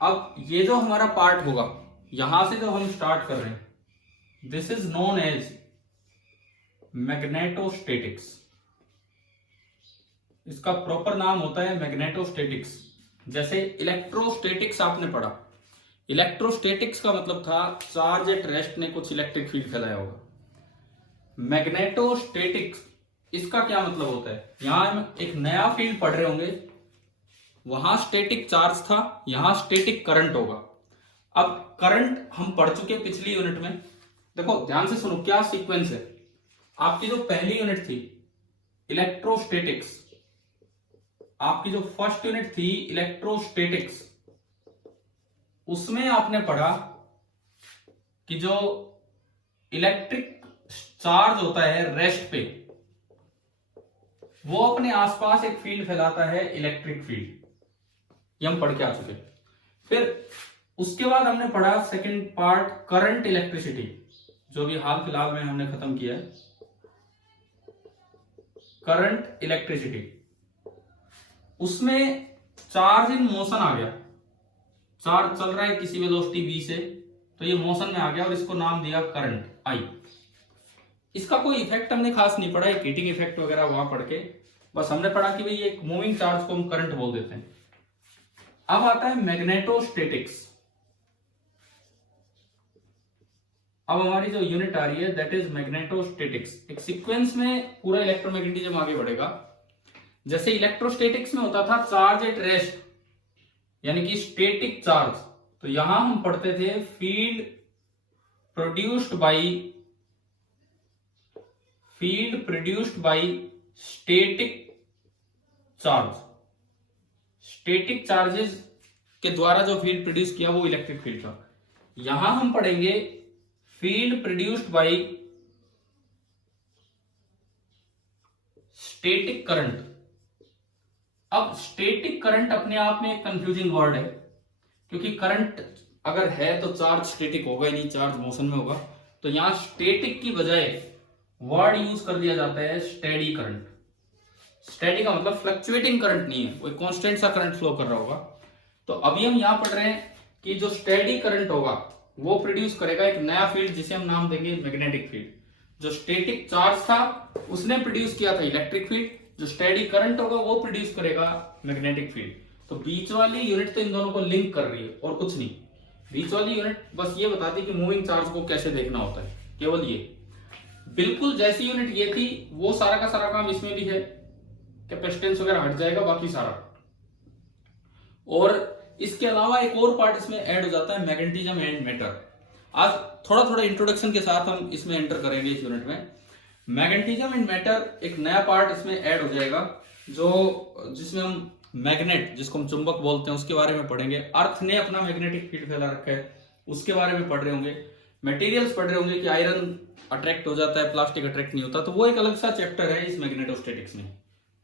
अब ये जो हमारा पार्ट होगा, यहां से जो हम स्टार्ट कर रहे हैं, दिस इज नोन एज मैग्नेटोस्टेटिक्स। इसका प्रॉपर नाम होता है मैग्नेटोस्टेटिक्स। जैसे इलेक्ट्रोस्टेटिक्स आपने पढ़ा, इलेक्ट्रोस्टेटिक्स का मतलब था चार्ज एट रेस्ट ने कुछ इलेक्ट्रिक फील्ड फैलाया होगा। मैग्नेटोस्टेटिक्स इसका क्या मतलब होता है, यहां हम एक नया फील्ड पढ़ रहे होंगे, वहां स्टेटिक चार्ज था, यहां स्टेटिक करंट होगा। अब करंट हम पढ़ चुके पिछली यूनिट में। देखो ध्यान से सुनो क्या सीक्वेंस है। आपकी जो पहली यूनिट थी इलेक्ट्रोस्टेटिक्स, आपकी जो फर्स्ट यूनिट थी इलेक्ट्रोस्टेटिक्स, उसमें आपने पढ़ा कि जो इलेक्ट्रिक चार्ज होता है रेस्ट पे, वो अपने आसपास एक फील्ड फैलाता है, इलेक्ट्रिक फील्ड। ये हम पढ़ के आ चुके। फिर उसके बाद हमने पढ़ा सेकंड पार्ट करंट इलेक्ट्रिसिटी, जो भी हाल फिलहाल में हमने खत्म किया है, करंट इलेक्ट्रिसिटी। उसमें चार्ज इन मोशन आ गया, चार्ज चल रहा है किसी वेलोसिटी v से, तो ये मोशन में आ गया और इसको नाम दिया करंट I। इसका कोई इफेक्ट हमने खास नहीं पढ़ा, एक हीटिंग इफेक्ट वगैरह वहां पढ़ के बस हमने पढ़ा कि भाई एक मूविंग चार्ज को हम करंट बोल देते हैं। अब आता है मैग्नेटोस्टेटिक्स। अब हमारी जो यूनिट आ रही है दैट इज मैग्नेटोस्टेटिक्स। एक सीक्वेंस में पूरा इलेक्ट्रोमैग्नेटिज्म आगे बढ़ेगा। जैसे इलेक्ट्रोस्टेटिक्स में होता था चार्ज एट रेस्ट, यानी कि स्टेटिक चार्ज, तो यहां हम पढ़ते थे field produced by static charge. Static charges के द्वारा जो फील्ड प्रोड्यूस किया वो इलेक्ट्रिक फील्ड था। यहां हम पढ़ेंगे field produced by static current. अब स्टेटिक करंट अपने आप में एक कंफ्यूजिंग वर्ड है, क्योंकि करंट अगर है तो चार्ज स्टेटिक होगा ही नहीं, चार्ज मोशन में होगा। तो यहां स्टेटिक की बजाय वर्ड यूज कर दिया जाता है स्टेडी करंट। स्टेडी का मतलब फ्लक्चुएटिंग करंट नहीं है, कोई कांस्टेंट सा करंट फ्लो कर रहा होगा। तो अभी हम यहां पढ़ रहे हैं कि जो स्टेडी करंट होगा वो प्रोड्यूस करेगा एक नया फील्ड, जिसे हम नाम देंगे मैग्नेटिक फील्ड। जो स्टेटिक चार्ज था उसने प्रोड्यूस किया था इलेक्ट्रिक फील्ड, जो स्टेडी करंट होगा वो प्रोड्यूस करेगा मैग्नेटिक फील्ड। तो बीच वाली यूनिट तो इन दोनों को लिंक कर रही है और कुछ नहीं। बीच वाली यूनिट बस ये बताती है कि मूविंग चार्ज को कैसे देखना होता है, केवल ये। बिल्कुल जैसी यूनिट ये थी वो सारा का सारा काम इसमें भी है, कैपेसिटेंस वगैरह हट जाएगा, बाकी सारा। और इसके अलावा एक और पार्ट इसमें ऐड हो जाता है मैग्नेटिज्म एंड मैटर। आज थोड़ा थोड़ा इंट्रोडक्शन के साथ हम इसमें एंटर करेंगे इस यूनिट में। मैग्नेटिज्म एंड मैटर एक नया पार्ट इसमें ऐड हो जाएगा, जो जिसमें हम मैग्नेट, जिसको हम चुंबक बोलते हैं, उसके बारे में पढ़ेंगे। अर्थ ने अपना मैग्नेटिक फील्ड फैला रखा है, उसके बारे में पढ़ रहे होंगे। मटेरियल्स पढ़ रहे होंगे कि आयरन अट्रैक्ट हो जाता है, प्लास्टिक अट्रैक्ट नहीं होता, तो वो एक अलग सा चैप्टर है इस मैग्नेटोस्टैटिक्स में।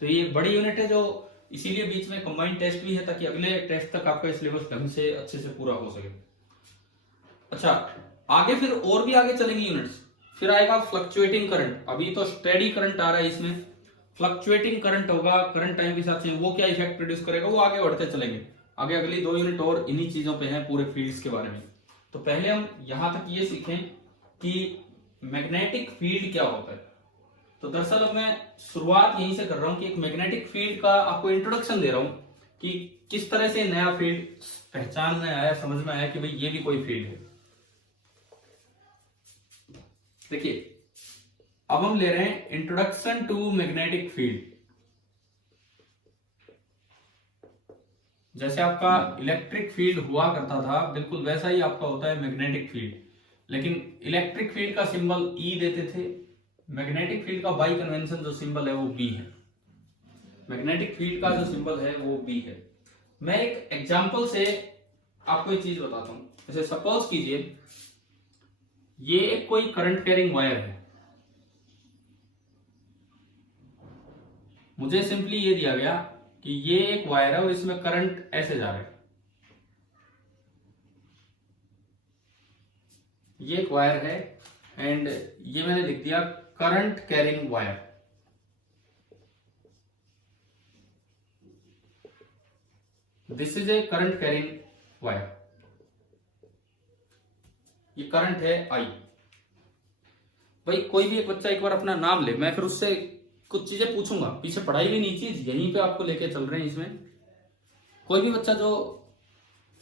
तो ये बड़ी यूनिट है, जो इसीलिए बीच में कंबाइंड टेस्ट भी है, ताकि अगले टेस्ट तक आपका सिलेबस ढंग से अच्छे से पूरा हो सके। अच्छा, आगे फिर और भी आगे चलेंगी यूनिट्स। फिर आएगा फ्लक्चुएटिंग करंट। अभी तो स्टेडी करंट आ रहा है, इसमें फ्लक्चुएटिंग करंट होगा, करंट टाइम के साथ चेंज, वो क्या इफेक्ट प्रोड्यूस करेगा वो आगे बढ़ते चलेंगे। आगे अगली 2 यूनिट और इन्हीं चीजों पे हैं, पूरे फील्ड्स के बारे में। तो पहले हम यहां तक ये सीखें कि मैग्नेटिक फील्ड क्या होता है। तो दरअसल अब मैं शुरुआत यहीं से कर रहा हूं कि एक मैग्नेटिक फील्ड का आपको इंट्रोडक्शन दे रहा हूं कि किस तरह से नया फील्ड पहचान में आया, समझ में आया कि भाई ये भी कोई फील्ड है। देखिए, अब हम ले रहे हैं इंट्रोडक्शन टू मैग्नेटिक फील्ड। जैसे आपका इलेक्ट्रिक फील्ड हुआ करता था, बिल्कुल वैसा ही आपका होता है मैग्नेटिक फील्ड। लेकिन इलेक्ट्रिक फील्ड का सिंबल ई देते थे, मैग्नेटिक फील्ड का बाई कन्वेंशन जो सिंबल है वो बी है। मैग्नेटिक फील्ड का जो सिंबल है वो बी है। मैं एक एग्जांपल से आपको एक चीज बताता हूं। जैसे सपोज कीजिए ये एक कोई करंट कैरिंग वायर है, मुझे सिंपली ये दिया गया कि ये एक वायर है और इसमें करंट ऐसे जा रहा है। ये एक वायर है एंड ये मैंने लिख दिया current carrying wire. This is a current carrying wire, ये करंट है आई। भाई कोई भी एक बच्चा एक बार अपना नाम ले, मैं फिर उससे कुछ चीजें पूछूंगा, पीछे पढ़ाई भी नहीं चीज यहीं पे आपको लेके चल रहे हैं। इसमें कोई भी बच्चा जो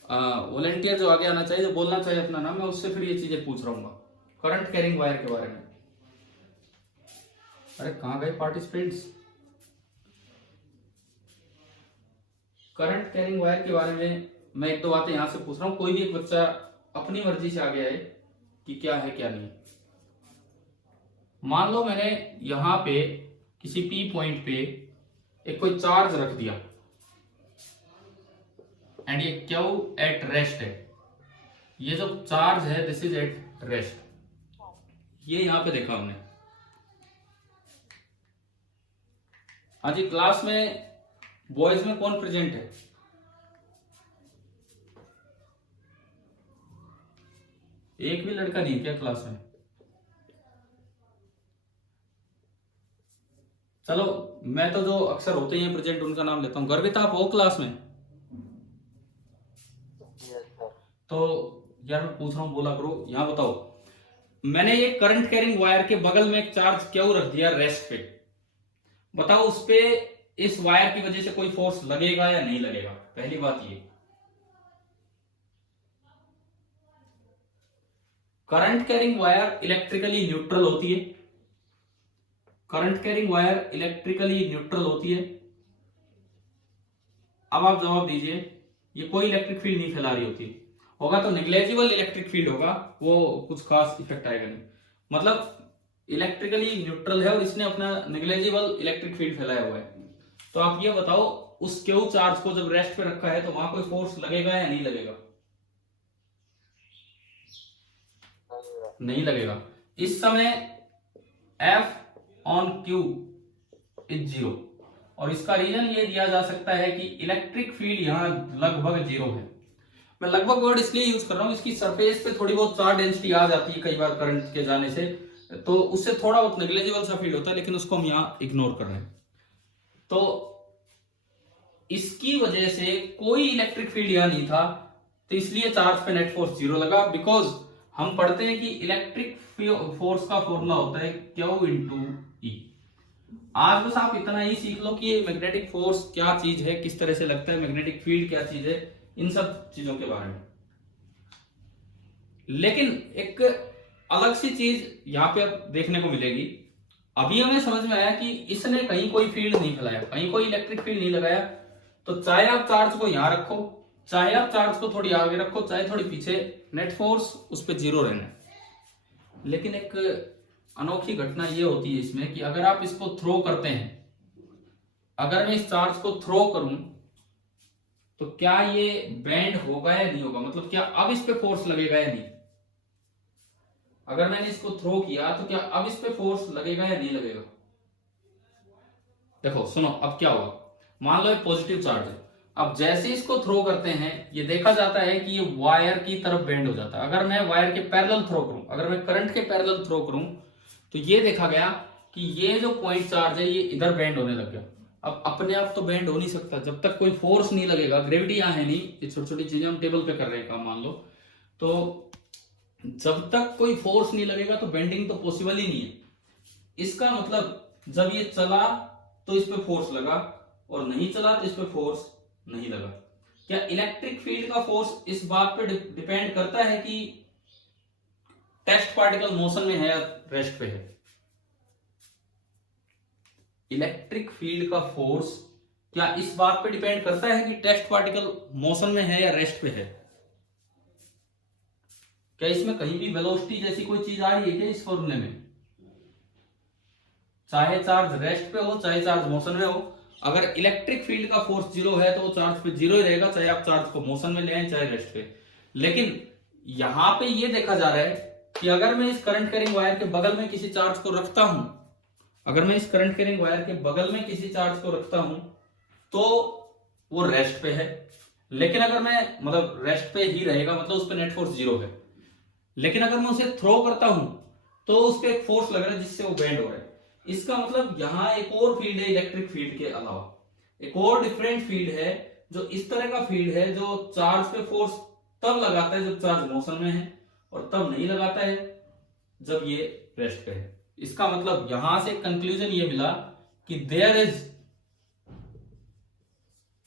वॉलेंटियर जो आगे आना चाहिए, जो बोलना चाहिए अपना नाम, मैं उससे फिर ये चीजें पूछ रहा हूँ करंट कैरिंग वायर के बारे में। अरे कहाँ गए पार्टिसिपेंट्स? करंट कैरिंग वायर के बारे में मैं एक दो बातें यहां से पूछ रहा हूँ, कोई भी एक बच्चा अपनी मर्जी से आगे आए कि क्या है क्या नहीं। मान लो मैंने यहां पे किसी पी पॉइंट पे एक कोई चार्ज रख दिया एंड ये क्यू एट रेस्ट है। ये जो चार्ज है दिस इज एट रेस्ट। ये यहां पे देखा हमने। हाँ जी, क्लास में बॉयज में कौन प्रेजेंट है? एक भी लड़का नहीं क्या क्लास में? चलो मैं तो जो अक्सर होते हैं प्रेजेंट उनका नाम लेता हूं। गर्वित आप हो क्लास में? तो यार मैं पूछ रहा हूं, बोला करो। यहां बताओ, मैंने ये करंट कैरिंग वायर के बगल में एक चार्ज क्यों रख दिया रेस्ट पे, बताओ उस पे इस वायर की वजह से कोई फोर्स लगेगा या नहीं लगेगा? पहली बात ये, current carrying wire electrically neutral होती है। Current carrying wire electrically neutral होती है। अब आप जवाब दीजिए, ये कोई इलेक्ट्रिक फील्ड नहीं फैला रही होती। होगा तो नेग्लेजिबल इलेक्ट्रिक फील्ड होगा, वो कुछ खास इफेक्ट आएगा नहीं। मतलब इलेक्ट्रिकली न्यूट्रल है और इसने अपना नेग्लेजिबल इलेक्ट्रिक फील्ड फैलाया हुआ है। तो आप ये बताओ, उस क्यू चार्ज को जब रेस्ट पे रखा है तो वहां कोई फोर्स लगेगा या नहीं लगेगा? नहीं लगेगा। इस समय F on Q is zero, और इसका रीजन ये दिया जा सकता है कि इलेक्ट्रिक फील्ड यहां लगभग जीरो है। मैं लगभग वर्ड इसलिए यूज कर रहा हूं, इसकी सरफेस पे थोड़ी बहुत चार्ज डेंसिटी आ जाती है कई बार करंट के जाने से, तो उससे थोड़ा बहुत नेग्लेजिबल सा फील्ड होता है, लेकिन उसको हम यहां इग्नोर कर रहे हैं। तो इसकी वजह से कोई इलेक्ट्रिक फील्ड यहां नहीं था, तो इसलिए चार्ज पे नेट फोर्स जीरो लगा। बिकॉज हम पढ़ते हैं कि इलेक्ट्रिक फोर्स का फॉर्मूला होता है क्यू इंटू ई। आज बस आप इतना ही सीख लो कि ये मैग्नेटिक फोर्स क्या चीज है, किस तरह से लगता है, मैग्नेटिक फील्ड क्या चीज है, इन सब चीजों के बारे में। लेकिन एक अलग सी चीज यहां पे अब देखने को मिलेगी। अभी हमें समझ में आया कि इसने कहीं कोई फील्ड नहीं फैलाया, कहीं कोई इलेक्ट्रिक फील्ड नहीं लगाया। तो चाहे आप चार्ज को यहां रखो, चाहे आप चार्ज को थोड़ी आगे रखो, चाहे थोड़ी पीछे, नेट फोर्स उस पर जीरो रहना है। लेकिन एक अनोखी घटना ये होती है इसमें कि अगर आप इसको थ्रो करते हैं, अगर मैं इस चार्ज को थ्रो करूं तो क्या ये बेंड होगा या नहीं होगा? मतलब क्या अब इस पे फोर्स लगेगा या नहीं? अगर मैंने इसको थ्रो किया तो क्या अब इस पे फोर्स लगेगा या नहीं लगेगा? देखो सुनो, अब क्या होगा। मान लो एक पॉजिटिव चार्ज है, अब जैसे इसको थ्रो करते हैं ये देखा जाता है कि ये वायर की तरफ बेंड हो जाता है। अगर मैं वायर के पैरेलल थ्रो करूं, अगर मैं करंट के पैरेलल थ्रो करूं, तो ये देखा गया कि ये जो पॉइंट चार्ज है ये इधर बेंड होने लग गया। अब अपने आप तो बेंड हो नहीं सकता जब तक कोई फोर्स नहीं लगेगा, ग्रेविटी यहां है नहीं, ये छोटी छोटी चीजें हम टेबल पे कर रहे हैं काम मान लो। तो जब तक कोई फोर्स नहीं लगेगा तो बेंडिंग तो पॉसिबल ही नहीं है। इसका मतलब जब ये चला तो इस पे फोर्स लगा, और नहीं चला तो इस पे फोर्स नहीं लगा। क्या इलेक्ट्रिक फील्ड का फोर्स इस बात पे डिपेंड करता है कि टेस्ट पार्टिकल मोशन में है या रेस्ट पे है? इलेक्ट्रिक फील्ड का फोर्स क्या इस बात पे डिपेंड करता है कि टेस्ट पार्टिकल मोशन में है या रेस्ट पे है? क्या इसमें कहीं भी वेलोसिटी जैसी कोई चीज आ रही है क्या इस फॉर्मूले में? चाहे चार्ज रेस्ट पे हो चाहे चार्ज मोशन में हो, अगर इलेक्ट्रिक फील्ड का फोर्स जीरो है तो वो चार्ज पे जीरो ही रहेगा, चाहे आप चार्ज को मोशन में ले आए चाहे रेस्ट पे। लेकिन यहां पे ये देखा जा रहा है कि अगर मैं इस करंट कैरिंग वायर के बगल में किसी चार्ज को रखता हूं, अगर मैं इस करंट कैरिंग वायर के बगल में किसी चार्ज को रखता हूं तो वो रेस्ट पे है। लेकिन अगर मैं मतलब रेस्ट पे ही रहेगा, मतलब उस पर नेट फोर्स जीरो है। लेकिन अगर मैं उसे थ्रो करता हूं तो उस पर एक फोर्स लग रहा है जिससे वो बेंड हो रहा है। इसका मतलब यहां एक और फील्ड है इलेक्ट्रिक फील्ड के अलावा, एक और डिफरेंट फील्ड है जो इस तरह का फील्ड है जो चार्ज पे फोर्स तब लगाता है जब चार्ज मोशन में है, और तब नहीं लगाता है जब ये रेस्ट पे है। इसका मतलब यहां से कंक्लूजन ये मिला कि there is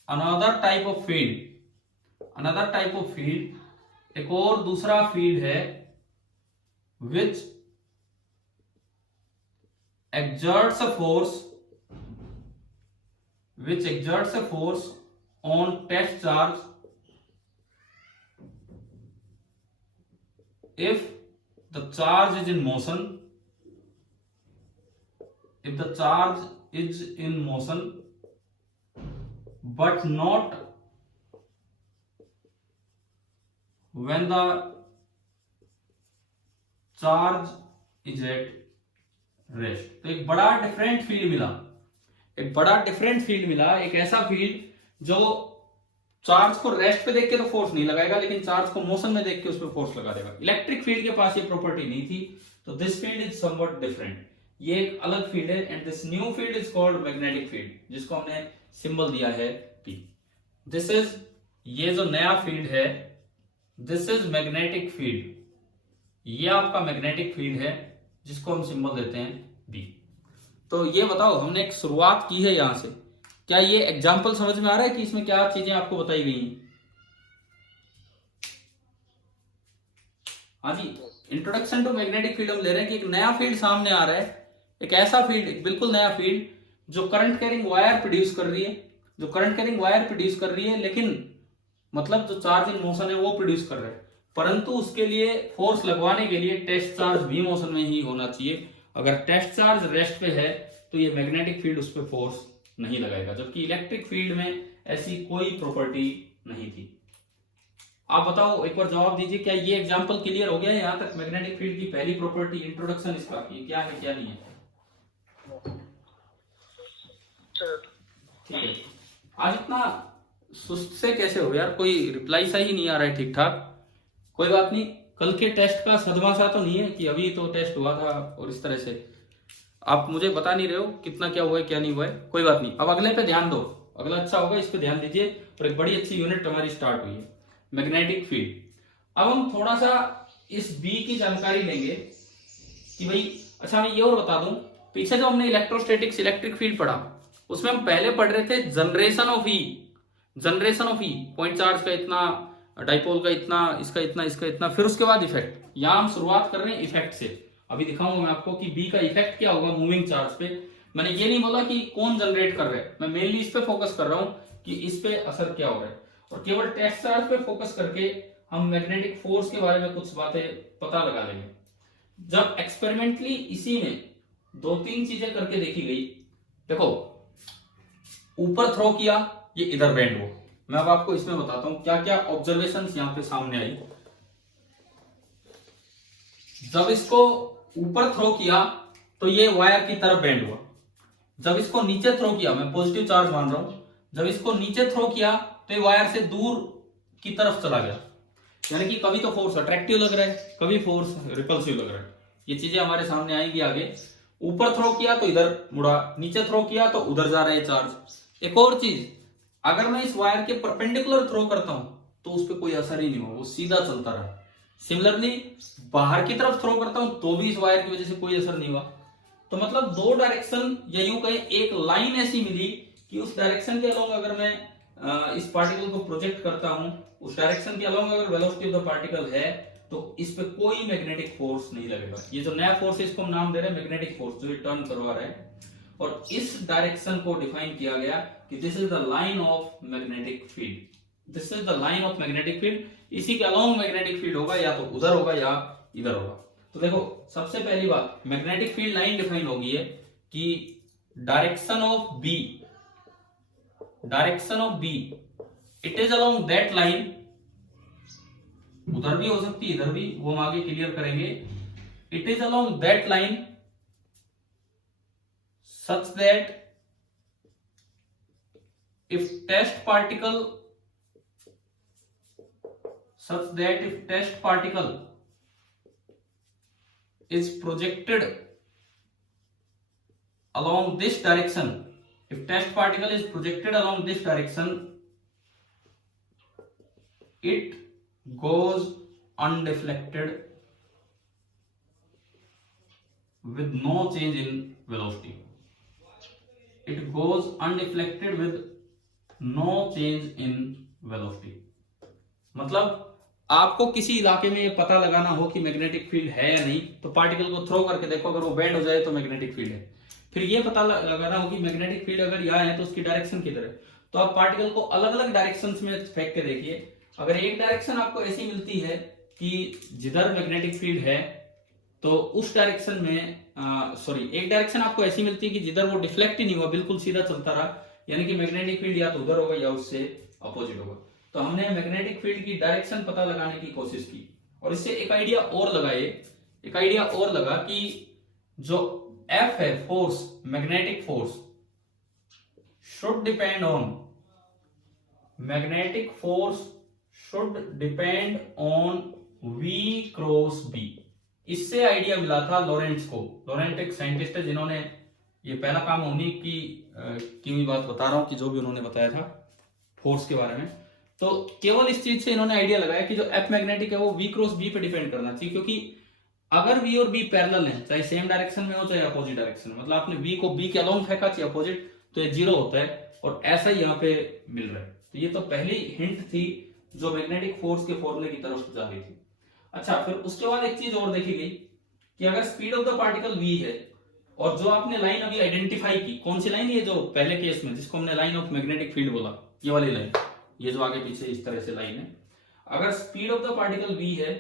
another type of field, एक और दूसरा फील्ड है which exerts a force on test charge if the charge is in motion, but not when the charge is at rest. तो एक बड़ा डिफरेंट फील्ड मिला, एक ऐसा फील्ड जो चार्ज को रेस्ट पे देख के तो फोर्स नहीं लगाएगा, लेकिन चार्ज को मोशन में देख के उस पर फोर्स लगा देगा। इलेक्ट्रिक फील्ड के पास ये प्रॉपर्टी नहीं थी, तो this field is somewhat different, ये एक अलग फील्ड है। And this new field is called magnetic field, जिसको हमने सिंबल दिया है P। दिस इज, ये जो नया फील्ड है, दिस इज मैग्नेटिक फील्ड, ये आपका मैग्नेटिक फील्ड है जिसको हम सिंबल देते हैं B। तो ये बताओ, हमने एक शुरुआत की है यहां से, क्या ये एग्जाम्पल समझ में आ रहा है कि इसमें क्या चीजें आपको बताई गई हैं? हाँ जी, इंट्रोडक्शन टू मैग्नेटिक फील्ड हम ले रहे हैं कि एक नया फील्ड सामने आ रहा है, एक ऐसा फील्ड, एक बिल्कुल नया फील्ड जो करंट कैरिंग वायर प्रोड्यूस कर रही है, लेकिन मतलब जो चार्ज इन मोशन है वो प्रोड्यूस कर रहा है, परंतु उसके लिए फोर्स लगवाने के लिए टेस्ट चार्ज भी मोशन में ही होना चाहिए। अगर टेस्ट चार्ज रेस्ट पे है तो ये मैग्नेटिक फील्ड उस पर फोर्स नहीं लगाएगा, जबकि इलेक्ट्रिक फील्ड में ऐसी कोई प्रॉपर्टी नहीं थी। आप बताओ, एक बार जवाब दीजिए, क्या ये एग्जांपल क्लियर हो गया है यहां तक? मैग्नेटिक फील्ड की पहली प्रॉपर्टी, इंट्रोडक्शन इसका, क्या है क्या नहीं है? ठीक है। आज इतना सुस्त से कैसे हो यार, कोई रिप्लाई सा ही नहीं आ रहा है ठीक ठाक। कोई बात नहीं, कल के टेस्ट का सदमा सा तो नहीं है कि अभी तो टेस्ट हुआ था और इस तरह से आप मुझे बता नहीं रहे हो कितना क्या हुआ है क्या नहीं हुआ है। कोई बात नहीं, अब अगले पे ध्यान दो, अगला अच्छा होगा, इस पे ध्यान दीजिए। और एक बड़ी अच्छी यूनिट हमारी स्टार्ट हुई है, मैग्नेटिक फील्ड। अब हम थोड़ा सा इस बी की जानकारी लेंगे कि भाई, अच्छा मैं ये और बता दूं, पीछे जो हमने इलेक्ट्रोस्टैटिक्स इलेक्ट्रिक फील्ड पढ़ा, उसमें हम पहले पढ़ रहे थे generation of E, point charge का इतना, डाइपोल का इतना, इसका इतना, इसका इतना, फिर उसके बाद इफेक्ट। यहां हम शुरुआत कर रहे हैं इफेक्ट से। अभी दिखाऊंगा मैं आपको कि बी का इफेक्ट क्या होगा मूविंग चार्ज पे। मैंने ये नहीं बोला कि कौन जनरेट कर रहा है, मैं मेनली इस पे फोकस कर रहा हूं कि इस पे असर क्या हो रहा है, और केवल टेस्ट चार्ज पे फोकस करके हम मैग्नेटिक फोर्स के बारे में कुछ बातें पता लगा लेंगे। जब एक्सपेरिमेंटली इसी में 2-3 चीजें करके देखी गई, देखो ऊपर थ्रो किया, ये इधर बेंड हो। मैं अब आपको इसमें बताता हूं क्या क्या ऑब्जर्वेशंस यहां पे सामने आई। जब इसको ऊपर थ्रो किया तो ये वायर की तरफ बेंड हुआ। जब इसको नीचे थ्रो किया, मैं पॉजिटिव चार्ज मान रहा हूं, जब इसको नीचे थ्रो किया तो ये वायर से दूर की तरफ चला गया। यानी कि कभी तो फोर्स अट्रैक्टिव लग रहा है, कभी फोर्स रिपल्सिव लग रहा है। ये चीजें हमारे सामने आएंगी आगे। ऊपर थ्रो किया तो इधर मुड़ा, नीचे थ्रो किया तो उधर जा रहा है चार्ज। एक और चीज, अगर मैं इस वायर के परपेंडिकुलर थ्रो करता हूं तो उस पर कोई असर ही नहीं हुआ, वो सीधा चलता रहा। सिमिलरली बाहर की तरफ थ्रो करता हूं तो भी इस वायर की वजह से कोई असर नहीं हुआ। तो मतलब 2 डायरेक्शन, या यूं कहें एक लाइन ऐसी मिली कि उस डायरेक्शन के अलोंग अगर मैं इस पार्टिकल को प्रोजेक्ट करता हूं, उस डायरेक्शन के अलोंग अगर वेलोसिटी ऑफ द पार्टिकल है तो इस पे कोई मैग्नेटिक फोर्स नहीं लगेगा। ये जो नया फोर्स है इसको हम नाम दे रहे हैं मैग्नेटिक फोर्स, जो ये टर्न करवा रहा है। और इस डायरेक्शन को डिफाइन किया गया कि this is the line of magnetic field, this is the line of magnetic field. इसी के अलोंग मैग्नेटिक फील्ड होगा, या तो उधर होगा या इधर होगा। तो देखो, सबसे पहली बात, मैग्नेटिक फील्ड लाइन डिफाइन होगी है कि direction of B it is along that line, उधर भी हो सकती है इधर भी, वो हम आगे क्लियर करेंगे। It is along that line such that if test particle is projected along this direction, it goes undeflected with no change in velocity. It goes undeflected with no change in velocity. मतलब आपको किसी इलाके में ये पता लगाना हो कि मैग्नेटिक फील्ड है या नहीं, तो पार्टिकल को थ्रो करके देखो, अगर वो बेंड हो जाए तो मैग्नेटिक फील्ड है। फिर ये पता लगाना हो कि मैग्नेटिक फील्ड अगर यहाँ है तो उसकी डायरेक्शन किधर है, तो आप पार्टिकल को अलग अलग डायरेक्शंस में फेंक के देखिए। अगर एक डायरेक्शन आपको ऐसी मिलती है कि जिधर मैग्नेटिक फील्ड है, तो उस डायरेक्शन में एक डायरेक्शन आपको ऐसी मिलती है कि जिधर वो डिफ्लेक्ट ही नहीं हुआ, बिल्कुल सीधा चलता रहा, यानी कि मैग्नेटिक फील्ड या तो उधर होगा या उससे अपोजिट होगा। तो हमने मैग्नेटिक फील्ड की डायरेक्शन पता लगाने की कोशिश की, और इससे एक आइडिया और लगा कि जो F है, force, magnetic force, should depend on V cross B। इससे आइडिया मिला था लॉरेंट्ज को। लॉरेंट एक साइंटिस्ट है जिन्होंने, ये पहला काम उन्हीं की बात बता रहा हूं कि जो भी उन्होंने बताया था फोर्स के बारे में। तो केवल इस चीज से इन्होंने आइडिया लगाया कि जो F मैग्नेटिक है वो V क्रॉस B पे डिपेंड करना चाहिए, क्योंकि अगर V और B पैरेलल है, चाहे सेम डायरेक्शन में हो चाहे अपोजिट डायरेक्शन में, मतलब आपने V को B के अलोंग फेंका चाहे अपोजिट, तो ये जीरो होता है, और ऐसा ही यहाँ पे मिल रहा है। तो ये तो पहली हिंट थी जो मैग्नेटिक फोर्स के फॉर्मूले की तरफ जा रही थी। अच्छा, फिर उसके बाद एक चीज और देखी गई कि अगर speed of the particle v है, और जो आपने लाइन अभी आइडेंटिफाई की, कौन सी लाइन, ये जो पहले केस में जिसको हमने लाइन ऑफ मैग्नेटिक फील्ड बोला, ये वाली लाइन, ये जो आगे पीछे इस तरह से लाइन है, अगर speed of the particle v है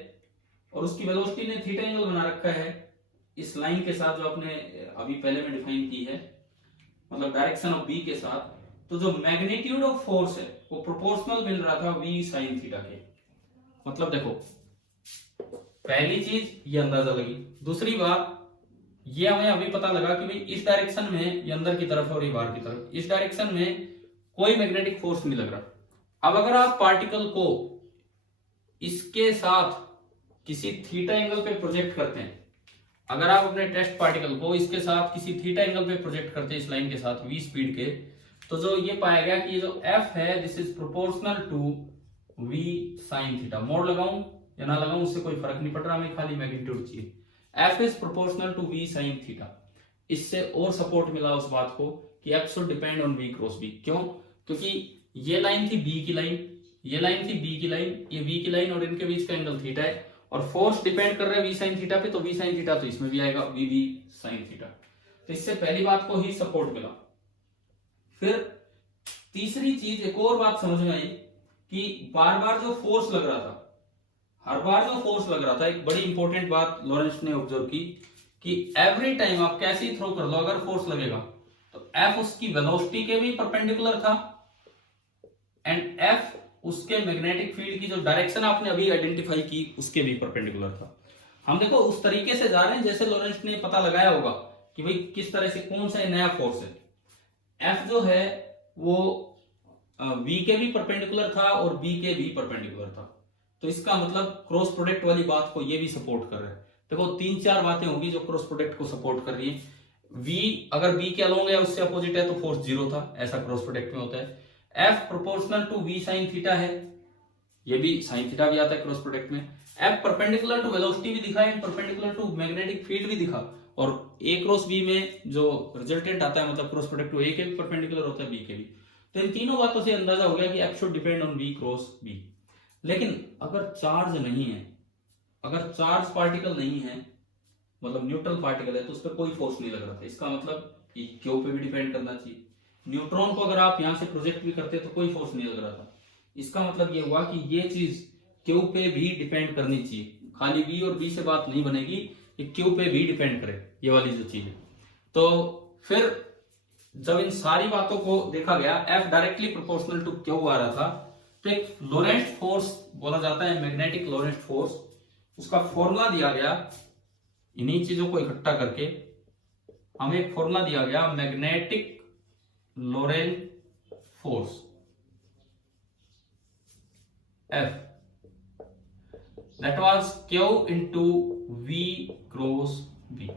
और उसकी वेलोसिटी ने थीटा एंगल बना रखा है इस लाइन के साथ जो आपने अभी पहले में डिफाइन की है, मतलब डायरेक्शन ऑफ b के साथ, तो जो मैग्नीट्यूड ऑफ फोर्स है वो प्रोपोर्शनल मिल रहा था v sin थीटा के। मतलब देखो, पहली चीज ये अंदाजा लगी। दूसरी बात ये हमें अभी पता लगा कि भाई इस डायरेक्शन में ये अंदर की तरफ और ये बाहर की तरफ, इस डायरेक्शन में कोई मैग्नेटिक फोर्स नहीं लग रहा। अब अगर आप पार्टिकल को इसके साथ किसी थीटा एंगल पे प्रोजेक्ट करते हैं, अगर आप अपने टेस्ट पार्टिकल को इसके साथ किसी थीटा एंगल पे प्रोजेक्ट करते हैं इस लाइन के साथ v स्पीड के, तो जो ये पाया गया कि जो f है this is proportional to v sin theta. Mod लगाऊं या ना लगाऊं उससे कोई फर्क नहीं पड़ रहा, हमें खाली मैग्नीट्यूड चाहिए। f is proportional to v sin theta. इससे और सपोर्ट मिला उस बात को कि f should depend on v cross b। क्यों? क्योंकि ये लाइन थी b की लाइन, ये लाइन थी b की लाइन, ये v की लाइन, और इनके बीच का एंगल थीटा है, और फोर्स डिपेंड कर रहा है v sin थीटा पे, तो v sin थीटा तो इसमें भी आएगा v sin थीटा। तो इससे पहली बात को ही सपोर्ट मिला। फिर तीसरी चीज, एक और बात समझ में आई कि बार बार जो फोर्स लग रहा था, हर बार जो फोर्स लग रहा था, एक बड़ी इंपॉर्टेंट बात लॉरेंस ने ऑब्जर्व की कि एवरी टाइम आप कैसे ही थ्रो कर लो, अगर फोर्स लगेगा तो F उसकी वेलोसिटी के भी परपेंडिकुलर था, एंड F उसके मैग्नेटिक फील्ड की जो डायरेक्शन आपने अभी आइडेंटिफाई की उसके भी परपेंडिकुलर था। हम देखो उस तरीके से जा रहे हैं जैसे लॉरेंस ने पता लगाया होगा कि भाई किस तरह से कौन सा नया फोर्स है। F जो है वो V के भी परपेंडिकुलर था और B के भी परपेंडिकुलर था, तो इसका मतलब क्रॉस प्रोडक्ट वाली बात को ये भी सपोर्ट कर रहा है। देखो 3-4 बातें होगी जो क्रॉस प्रोडक्ट को सपोर्ट कर रही है। V अगर B के अलोंग है उससे अपोजिट है तो फोर्स जीरो था, ऐसा क्रॉस प्रोडक्ट में होता है। F proportional to V sin theta है, ये भी sin थीटा भी आता है क्रॉस प्रोडक्ट में। F परपेंडिकुलर टू वेलोसिटी भी दिखा है, परपेंडिकुलर टू मैग्नेटिक फील्ड भी दिखा, और A क्रॉस B में जो रिजल्टेंट आता है मतलब क्रॉस प्रोडक्ट टू A के भी परपेंडिकुलर होता है B के भी। तो इन तीनों बातों से अंदाजा हो गया कि F should depend on V cross B। लेकिन अगर चार्ज नहीं है, अगर चार्ज पार्टिकल नहीं है, मतलब न्यूट्रल पार्टिकल है, तो उस पर कोई फोर्स नहीं लग रहा था। इसका मतलब क्यू पे भी डिपेंड करना चाहिए। न्यूट्रॉन को अगर आप यहां से प्रोजेक्ट भी करते तो कोई फोर्स नहीं लग रहा था। इसका मतलब ये हुआ कि ये चीज क्यू पे भी डिपेंड करनी चाहिए, खाली V और B से बात नहीं बनेगी, ये क्यू पे भी डिपेंड करे, ये वाली जो चीज है। तो फिर जब इन सारी बातों को देखा गया, F directly proportional to Q आ रहा था, तो एक लोरेंट फोर्स बोला जाता है, मैग्नेटिक लोरेंट फोर्स, उसका फॉर्मूला दिया गया। इन्हीं चीजों को इकट्ठा करके हमें एक फॉर्मूला दिया गया, magnetic Lorentz force F, that was Q into V cross B।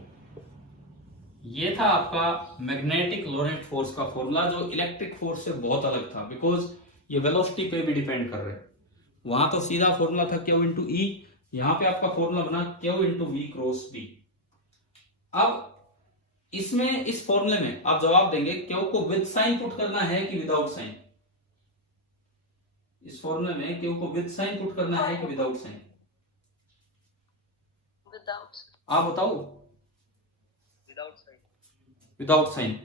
ये था आपका मैग्नेटिक लोरेंट फोर्स का फॉर्मूला, जो इलेक्ट्रिक फोर्स से बहुत अलग था, बिकॉज ये वेलोसिटी पे भी डिपेंड कर रहे हैं। वहां तो सीधा फॉर्मूला था क्यू इंटू ई, यहां पे आपका फॉर्मूला बना Q into V cross D. अब इसमें इस फॉर्मूले में आप जवाब देंगे क्यू को विद साइन पुट करना है कि विदाउट साइन। इस फॉर्मूले में क्यू को विद साइन पुट करना है कि विदाउट साइन? विदाउट। आप बताओ। Without sign. विदाउट साइन,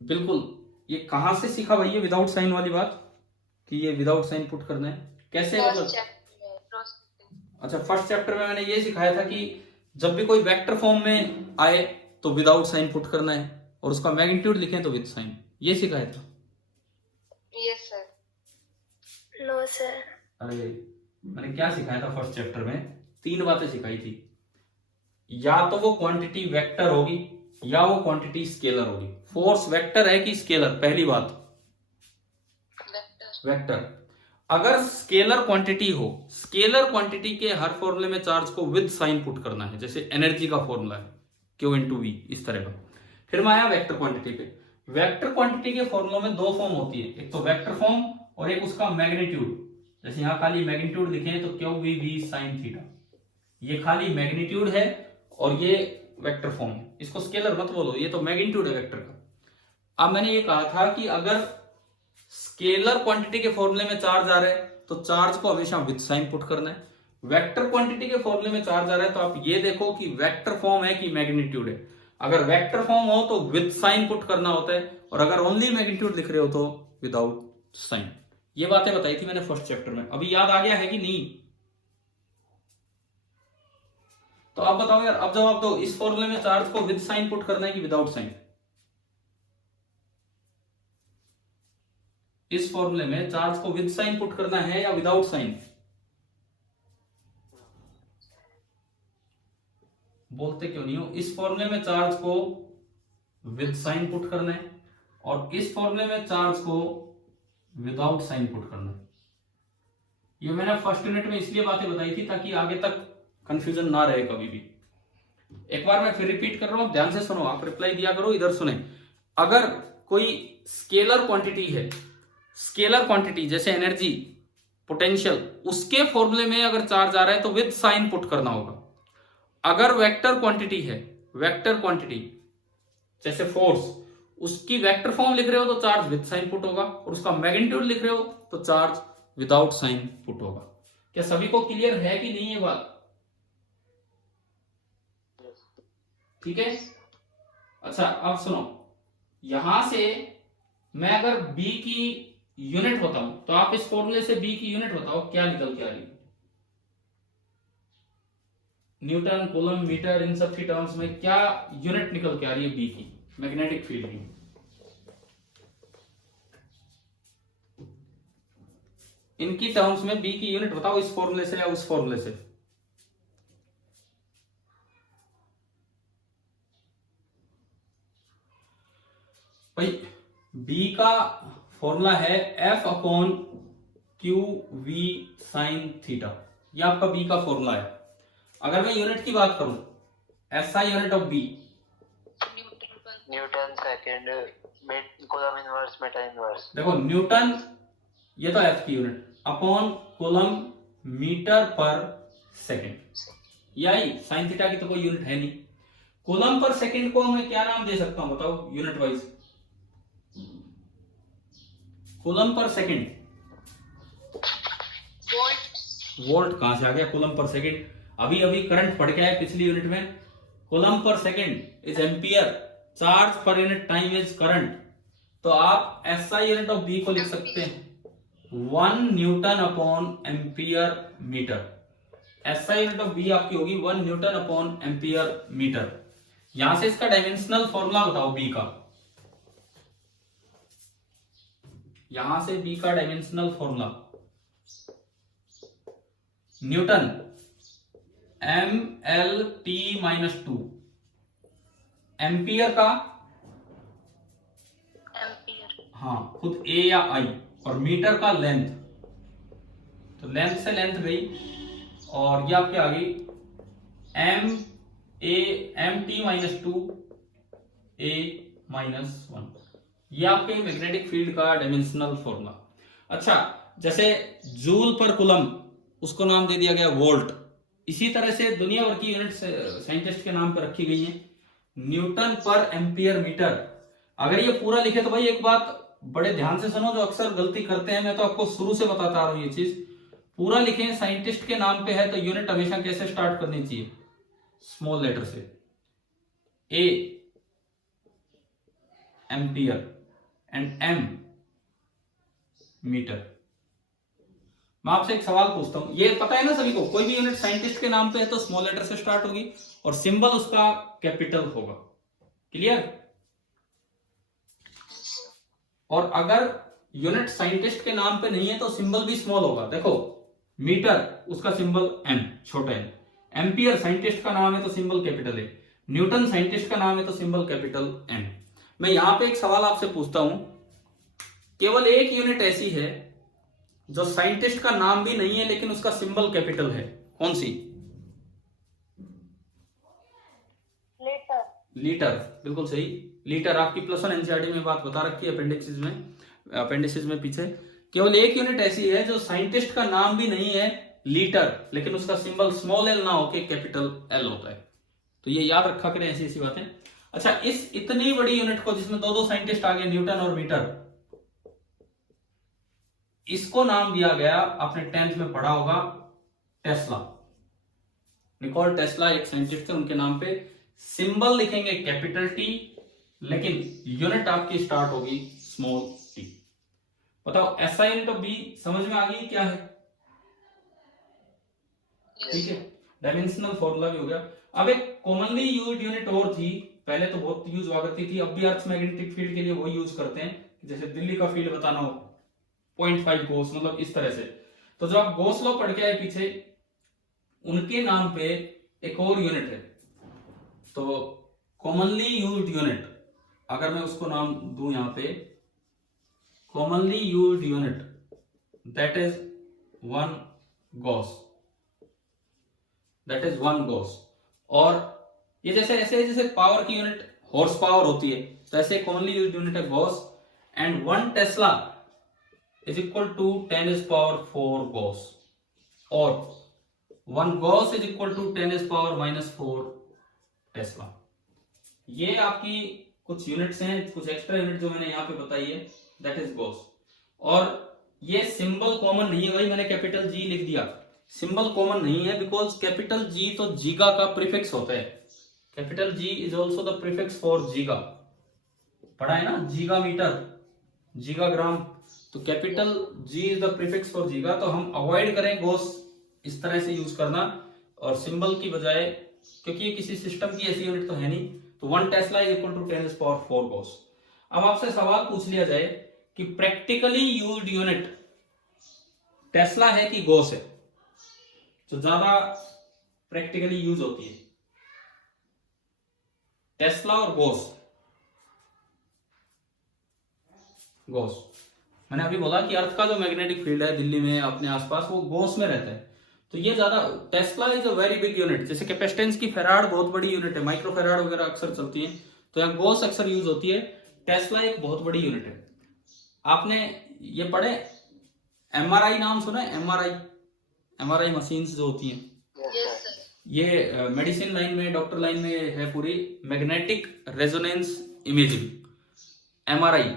बिल्कुल। ये कहां से सीखा भाई ये विदाउट साइन वाली बात, कि ये विदाउट साइन पुट करना है कैसे? मतलब अच्छा, फर्स्ट चैप्टर में मैंने ये सिखाया था कि जब भी कोई वेक्टर फॉर्म में आए तो विदाउट साइन पुट करना है, और उसका मैग्नीट्यूड लिखें तो विद साइन, ये सिखाया था। Yes sir. No sir. अरे मैंने क्या सिखाया था फर्स्ट चैप्टर में? 3 बातें सिखाई थी। या तो वो क्वांटिटी वेक्टर होगी या वो क्वांटिटी स्केलर होगी। फोर्स वेक्टर है कि स्केलर? पहली बात वेक्टर। अगर स्केलर क्वांटिटी हो, स्केलर क्वांटिटी के हर फॉर्मूले में चार्ज को विद साइन पुट करना है, जैसे एनर्जी का फॉर्मूला है क्यू इंटू वी, इस तरह का। फिर मैं आया वेक्टर क्वांटिटी पे। वेक्टर क्वांटिटी के फॉर्मूलों में 2 फॉर्म होती है, एक तो वेक्टर फॉर्म और एक उसका मैग्नीट्यूड। जैसे यहां खाली मैग्नीट्यूड लिखे तो Q V V sine theta, ये खाली मैग्नीट्यूड है और ये वेक्टर फॉर्म है। इसको स्केलर मत बोलो, ये तो मैग्नीट्यूड है वेक्टर का। अब मैंने ये कहा था कि अगर स्केलर क्वांटिटी के फॉर्मूले में चार्ज आ रहा है तो चार्ज को हमेशा विद साइन पुट करना है। वेक्टर क्वांटिटी के फॉर्मूले में चार्ज आ रहा है तो आप ये देखो कि वेक्टर फॉर्म है कि मैग्नीट्यूड है। अगर वेक्टर फॉर्म हो तो विद साइन पुट करना होता है, और अगर ओनली मैग्नीट्यूड लिख रहे हो तो विदाउट साइन। ये बातें बताई थी मैंने फर्स्ट चैप्टर में। अभी याद आ गया है कि नहीं? तो आप बताओ यार, अब जवाब दो, इस फॉर्मूले में चार्ज को विद साइन पुट करना है कि विदाउट साइन? इस फॉर्मूले में चार्ज को विद साइन पुट करना है या विदाउट साइन? बोलते क्यों नहीं हो? इस फॉर्मूले में चार्ज को विद साइन पुट करना है और इस फॉर्मूले में चार्ज को विदाउट साइन पुट करना है। ये मैंने फर्स्ट यूनिट में इसलिए बातें बताई थी ताकि आगे तक कंफ्यूजन ना रहे कभी भी। एक बार मैं फिर रिपीट कर रहा हूं, ध्यान से सुनो, आप रिप्लाई दिया करो, इधर सुने। अगर कोई स्केलर क्वांटिटी है, स्केलर क्वांटिटी जैसे एनर्जी, पोटेंशियल, उसके फॉर्मूले में अगर चार्ज आ रहा है तो विद साइन पुट करना होगा। अगर वेक्टर क्वांटिटी है, वेक्टर क्वांटिटी जैसे फोर्स, उसकी वेक्टर फॉर्म लिख रहे हो तो चार्ज विद साइन पुट होगा, और उसका मैग्नीट्यूड लिख रहे हो तो चार्ज विदाउट साइन पुट होगा। क्या सभी को क्लियर है कि नहीं ये बात? ठीक है। अच्छा अब सुनो, यहां से मैं अगर B की यूनिट बताऊं तो आप इस फॉर्मूले से B की यूनिट बताओ क्या निकल के आ रही है? न्यूटन, कूलम, मीटर, इन सब की टर्म्स में क्या यूनिट निकल के आ रही है B की मैग्नेटिक फील्ड की? इनकी टर्म्स में B की यूनिट बताओ, इस फॉर्मूले से या उस फॉर्मूले से? भाई B का फॉर्मूला है F upon Q V sine theta, ये आपका B का फॉर्मूला है। अगर मैं यूनिट की बात करूं, SI unit of B newton second, coulomb inverse, metre inverse. देखो न्यूटन, ये तो F की यूनिट, अपॉन कूलम मीटर पर सेकंड। यही साइन थीटा की तो कोई यूनिट है नहीं। कूलम पर सेकंड को मैं क्या नाम दे सकता हूं बताओ unit wise? Coulomb per second, volt कहां से आ गया कूलम पर सेकंड? अभी अभी करंट पढ़ के आए पिछली यूनिट में। Coulomb per second is ampere, charge per unit time is current. तो आप SI यूनिट ऑफ B को लिख सकते हैं 1 newton upon ampere metre. SI unit of B आपकी होगी 1 न्यूटन अपॉन एम्पियर मीटर। यहां से इसका डायमेंशनल फॉर्मूला बताओ B का। यहां से B का dimensional formula, Newton MLT-2, ampere का एम्पियर, हाँ खुद A या I, और मीटर का लेंथ। तो लेंथ से लेंथ गई और ये आपके आ गई MT-2 A-1। ये आपके मैग्नेटिक फील्ड का डायमेंशनल फॉर्मूला। अच्छा जैसे जूल पर कुलम, उसको नाम दे दिया गया वोल्ट। इसी तरह से दुनिया भर की यूनिट साइंटिस्ट के नाम पर रखी गई हैं। न्यूटन पर एम्पियर मीटर। अगर ये पूरा लिखे तो भाई एक बात बड़े ध्यान से सुनो, जो अक्सर गलती करते हैं, मैं तो आपको शुरू से बताता आ रहा हूं ये चीज। पूरा लिखें, साइंटिस्ट के नाम पे है तो यूनिट हमेशा कैसे स्टार्ट करनी चाहिए? स्मॉल लेटर से, A ampere and M metre. मैं आपसे एक सवाल पूछता हूं, ये पता है ना सभी को, कोई भी यूनिट साइंटिस्ट के नाम पे है तो स्मॉल लेटर से स्टार्ट होगी और सिंबल उसका कैपिटल होगा। क्लियर? और अगर यूनिट साइंटिस्ट के नाम पे नहीं है तो सिंबल भी स्मॉल होगा। देखो, मीटर उसका सिंबल एम, छोटा एम। एम्पियर साइंटिस्ट का नाम है तो सिंबल कैपिटल है। न्यूटन साइंटिस्ट का नाम है तो सिंबल कैपिटल एम। मैं यहां पे एक सवाल आपसे पूछता हूं, केवल एक यूनिट ऐसी है जो साइंटिस्ट का नाम भी नहीं है लेकिन उसका सिंबल कैपिटल है, कौन सी? लीटर। लीटर, बिल्कुल सही। लीटर आपकी प्लस 1 एनसीईआरटी में बात बता रखी है, अपेंडिक्सिस में पीछे। केवल एक यूनिट ऐसी है जो साइंटिस्ट का नाम भी नहीं है लीटर, लेकिन उसका सिंबल स्मॉल एल ना होके कैपिटल एल होता है। तो ये याद रखा करें, ऐसी ऐसी बातें। अच्छा, इस इतनी बड़ी यूनिट को जिसमें दो दो साइंटिस्ट आ गए, न्यूटन और मीटर, इसको नाम दिया गया, आपने 10th में पढ़ा होगा, टेस्ला। निकोल टेस्ला एक साइंटिस्ट थे, उनके नाम पे सिंबल लिखेंगे कैपिटल टी, लेकिन यूनिट आपकी स्टार्ट होगी स्मॉल टी। बताओ, एसआई यूनिट ऑफ बी समझ में आ गई क्या है? ठीक है, डायमेंशनल फॉर्मूला भी हो गया। अब एक कॉमनली यूज्ड यूनिट और थी, पहले तो बहुत यूज हुआ करती थी, अब भी अर्थ मैग्नेटिक फील्ड के लिए वो यूज करते हैं। जैसे दिल्ली का फील्ड बताना हो 0.5 गोस, मतलब इस तरह से। तो जो आप गोस लॉ पढ़ के आए पीछे, उनके नाम पे एक और यूनिट है। तो कॉमनली यूज्ड यूनिट, अगर मैं उसको नाम दूं यहां पे, commonly used unit, that is 1 Gauss, that is 1 Gauss. और ये जैसे ऐसे जैसे पावर की यूनिट हॉर्स पावर होती है, तो ऐसे कॉमनली यूज्ड यूनिट है Gauss. And 1 Tesla is equal to 10 is power 4 gauss, और 1 gauss is equal to 10 is power minus 4 Tesla. ये आपकी कुछ यूनिट्स हैं, कुछ एक्स्ट्रा यूनिट जो मैंने यहाँ पे बताई है, दैट इज गॉस। और ये सिंबल कॉमन नहीं है भाई, मैंने कैपिटल जी लिख दिया, सिंबल कॉमन नहीं है, बिकॉज कैपिटल जी तो जीगा का प्रीफिक्स होता है। Capital G is also the prefix for giga, पढ़ा है ना, जीगा मीटर, जीगा ग्राम। तो capital G is the prefix for giga, तो हम अवॉइड करें गॉस इस तरह से यूज करना, और सिंबल की बजाय, क्योंकि ये किसी सिस्टम की ऐसी यूनिट तो है नहीं, तो 1 tesla is equal to 10 power 4 gauss. अब आपसे सवाल पूछ लिया जाए कि प्रैक्टिकली यूज्ड यूनिट टेस्ला है कि गॉस है, जो ज्यादा प्रैक्टिकली यूज होती है, टेस्ला और गॉस? गॉस। मैंने अभी बोला कि अर्थ का जो मैग्नेटिक फील्ड है दिल्ली में अपने आसपास, वो गॉस में रहता है, तो ये ज्यादा, Tesla is a very big unit. जैसे कैपेसिटेंस की फेराड बहुत बड़ी यूनिट है, माइक्रो फेराड वगैरह अक्सर चलती है, तो यहाँ गॉस अक्सर यूज होती है। टेस्ला एक बहुत बड़ी यूनिट है। आपने ये पढ़े, एमआरआई नाम सुना है? एमआरआई मशीन्स जो होती हैं, ये मेडिसिन लाइन में, डॉक्टर लाइन में है पूरी, मैग्नेटिक रेजोनेंस इमेजिंग, एमआरआई।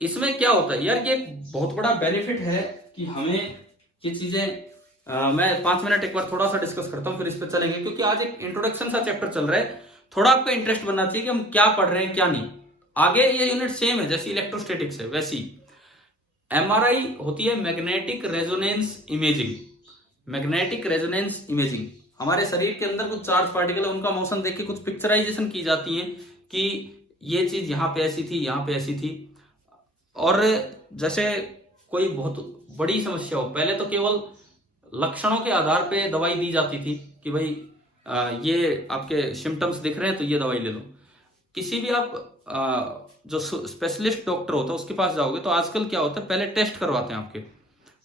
इसमें क्या होता है यार, ये बहुत बड़ा बेनिफिट है कि हमें ये चीजें, मैं 5 मिनट एक बार थोड़ा सा डिस्कस करता हूँ, फिर इस पर चलेंगे, क्योंकि आज एक इंट्रोडक्शन सा चैप्टर चल रहा है, थोड़ा आपका इंटरेस्ट बनना चाहिए कि हम क्या पढ़ रहे हैं क्या नहीं। आगे ये यूनिट सेम है जैसे इलेक्ट्रोस्टैटिक्स है, वैसी एमआरआई होती है magnetic resonance imaging. Magnetic resonance imaging, हमारे शरीर के अंदर कुछ चार्ज पार्टिकल है, उनका मोशन देख के कुछ पिक्चराइजेशन की जाती है कि ये चीज यहाँ पे ऐसी थी, यहाँ पे ऐसी थी। और जैसे कोई बहुत बड़ी समस्या हो, पहले तो केवल लक्षणों के आधार पे दवाई दी जाती थी कि भाई ये आपके सिम्टम्स दिख रहे हैं तो ये दवाई ले लो। किसी भी आप जो स्पेशलिस्ट डॉक्टर होता है उसके पास जाओगे तो आजकल क्या होता है, पहले टेस्ट करवाते हैं आपके,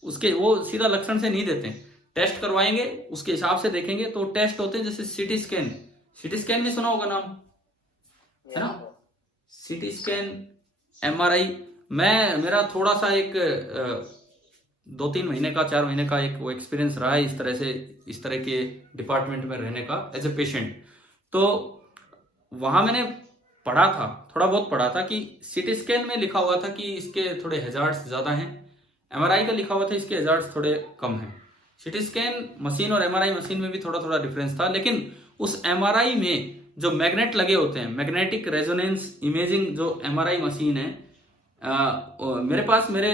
उसके वो सीधा लक्षण से नहीं देते हैं, टेस्ट करवाएंगे, उसके हिसाब से देखेंगे। तो टेस्ट होते हैं जैसे सीटी स्कैन, सीटी स्कैन में सुना होगा नाम, है ना, सीटी स्कैन, एमआरआई। मेरा थोड़ा सा एक 2-3 महीने का 4 महीने का एक वो एक्सपीरियंस रहा है इस तरह के डिपार्टमेंट में रहने का एज ए पेशेंट। तो वहां मैंने पढ़ा था, थोड़ा बहुत पढ़ा था कि सीटी स्कैन में लिखा हुआ था कि इसके थोड़े हैजार्ड्स ज़्यादा हैं, एमआरआई का लिखा हुआ था इसके हैजार्ड्स थोड़े कम हैं। सीटी स्कैन मशीन और एमआरआई मशीन में भी थोड़ा थोड़ा डिफरेंस था, लेकिन उस एमआरआई में जो मैग्नेट लगे होते हैं, मैग्नेटिक रेजोनेंस इमेजिंग जो एमआरआई मशीन है, मेरे पास मेरे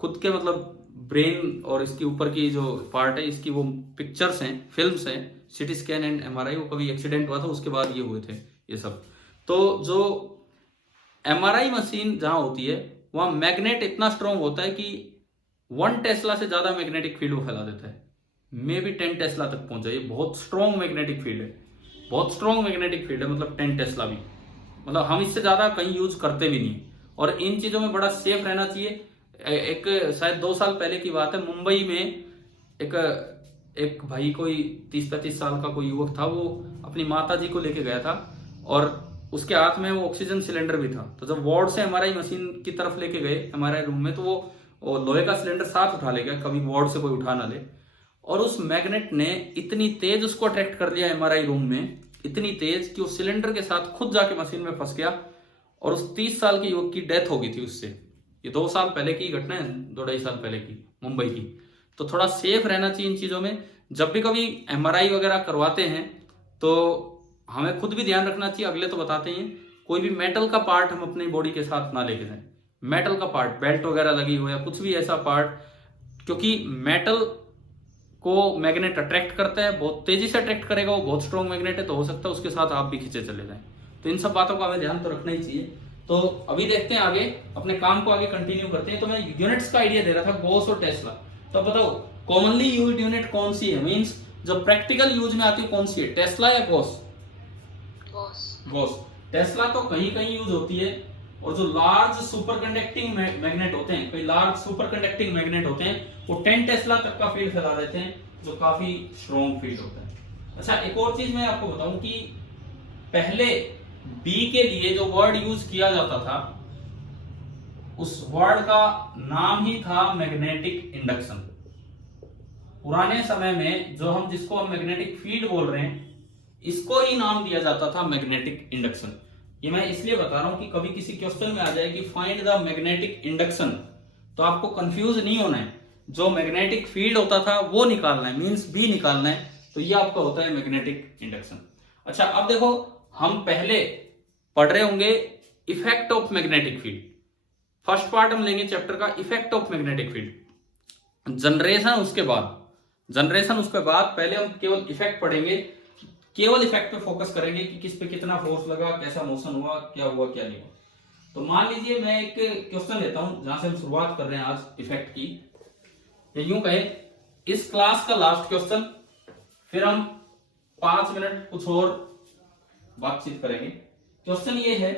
खुद के मतलब ब्रेन और इसके ऊपर की जो पार्ट है इसकी वो पिक्चर्स हैं, फिल्म्स हैं, सीटी स्कैन एंड एमआरआई। वो कभी एक्सीडेंट हुआ था उसके बाद ये हुए थे ये सब। तो जो एमआरआई मशीन जहां होती है वहां मैग्नेट इतना स्ट्रांग होता है कि 1 टेस्ला से ज्यादा मैग्नेटिक फील्ड वो फैला देता है, मे बी 10 टेस्ला तक पहुंच जाए। बहुत स्ट्रॉन्ग मैग्नेटिक फील्ड है, बहुत स्ट्रॉन्ग मैग्नेटिक फील्ड है, मतलब 10 टेस्ला भी, मतलब हम इससे ज्यादा कहीं यूज करते भी नहीं। और इन चीजों में बड़ा सेफ रहना चाहिए। एक शायद 2 साल पहले की बात है, मुंबई में एक भाई, कोई 30-35 साल का कोई युवक था, वो अपनी माता जी को लेके गया था और उसके हाथ में वो ऑक्सीजन सिलेंडर भी था। तो जब वार्ड से एमआरआई मशीन की तरफ लेके गए एमआरआई रूम में, तो वो लोहे का सिलेंडर साथ उठा ले गया, कभी वार्ड से कोई उठा ना ले। और उस मैग्नेट ने इतनी तेज उसको अट्रैक्ट कर लिया एमआरआई रूम में, इतनी तेज कि उस सिलेंडर के साथ खुद जाके मशीन में फंस गया और उस 30 साल के युवक की डेथ हो गई थी उससे। ये 2 साल पहले की घटना है, 2-2.5 साल पहले की, मुंबई की। तो थोड़ा सेफ रहना चाहिए इन चीजों में। जब भी कभी एमआरआई वगैरह करवाते हैं तो हमें खुद भी ध्यान रखना चाहिए, अगले तो बताते ही हैं, कोई भी मेटल का पार्ट हम अपनी बॉडी के साथ ना लेके जाएं। मेटल का पार्ट, बेल्ट वगैरह लगी हो या कुछ भी ऐसा पार्ट, क्योंकि मेटल को मैग्नेट अट्रैक्ट करता है, बहुत तेजी से अट्रैक्ट करेगा, वो बहुत स्ट्रॉन्ग मैग्नेट है, तो हो सकता है उसके साथ आप भी खींचे चले जाएं। तो इन सब बातों का हमें ध्यान तो रखना ही चाहिए। तो अभी देखते हैं आगे, अपने काम को आगे कंटिन्यू करते हैं। तो मैं यूनिट्स का आइडिया दे रहा था, गॉस और टेस्ला। तो बताओ कॉमनली यूज्ड यूनिट कौन सी है, मींस जो प्रैक्टिकल यूज में आती है कौन सी है, टेस्ला या गॉस? गॉस। टेस्ला तो कहीं कहीं यूज होती है, और जो लार्ज सुपर कंडक्टिंग मैग्नेट होते हैं, कई लार्ज सुपर कंडक्टिंग मैग्नेट होते हैं, वो 10 टेस्ला तक का फील्ड फैला देते हैं, जो काफी स्ट्रॉन्ग फील्ड होता है। अच्छा, एक और चीज मैं आपको बताऊं कि पहले बी के लिए जो वर्ड यूज किया जाता था, उस वर्ड का नाम ही था मैग्नेटिक इंडक्शन। पुराने समय में जो हम जिसको हम मैग्नेटिक फील्ड बोल रहे हैं, इसको ही नाम दिया जाता था मैग्नेटिक इंडक्शन। ये मैं इसलिए बता रहा हूं कि कभी किसी क्वेश्चन में आ जाए कि फाइंड द मैग्नेटिक इंडक्शन, तो आपको कंफ्यूज नहीं होना है। जो मैग्नेटिक फील्ड होता था वो निकालना है, मींस बी निकालना है, तो ये आपका होता है मैग्नेटिक इंडक्शन। अच्छा, अब देखो, हम पहले पढ़ रहे होंगे effect of magnetic field. First part हम लेंगे चैप्टर का, effect of magnetic field. Generation उसके बाद पहले हम केवल इफेक्ट पढ़ेंगे, केवल इफेक्ट पे फोकस करेंगे कि किस पे कितना फोर्स लगा, कैसा मोशन हुआ, क्या हुआ क्या नहीं हुआ। तो मान लीजिए मैं एक क्वेश्चन लेता हूं जहां से हम शुरुआत कर रहे हैं आज इफेक्ट की। ये यूं कहे, इस क्लास का लास्ट क्वेश्चन, फिर हम 5 मिनट कुछ और बातचीत करेंगे। क्वेश्चन ये है,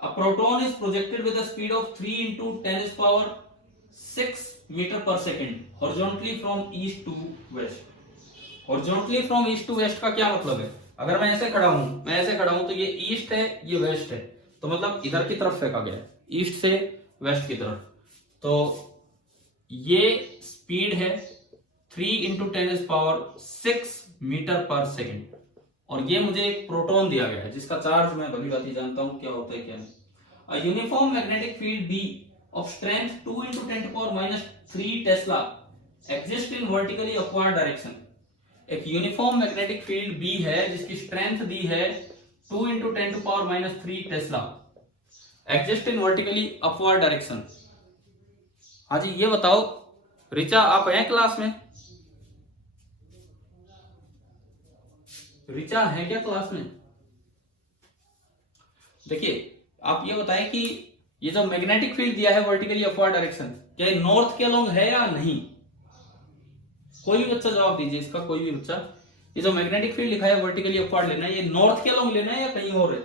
a proton is projected with the speed of 3 × 10⁶ metre per second horizontally from east to west. Horizontally from east to west का क्या मतलब है? अगर मैं ऐसे खड़ा हूं तो ये ईस्ट है, ये वेस्ट है, तो मतलब इधर की तरफ फेंका गया है, ईस्ट से वेस्ट की तरफ। तो ये स्पीड है 3 × 10⁶ मीटर पर सेकेंड, और ये मुझे एक प्रोटॉन दिया गया है जिसका चार्ज मैं भली भांति जानता हूं क्या होता है क्या नहीं। A uniform magnetic field B of strength 2 × 10⁻³ Tesla exists in vertically upward direction। एक यूनिफॉर्म मैग्नेटिक फील्ड B है जिसकी स्ट्रेंथ दी है 2 × 10⁻³ Tesla, exist in vertically upward direction. हाँ जी, ये बताओ रिचा, आप हैं क्लास में? रिचा है क्या क्लास में? देखिए, आप ये बताएं कि ये जो मैग्नेटिक फील्ड दिया है वर्टिकली अपवर्ड डायरेक्शन, क्या ये नॉर्थ के अलोंग है या नहीं? कोई भी बच्चा जवाब दीजिए इसका, कोई भी बच्चा। ये जो मैग्नेटिक फील्ड लिखा है वर्टिकली अपवर्ड लेना है, ये नॉर्थ के अलोंग लेना है या कहीं और है?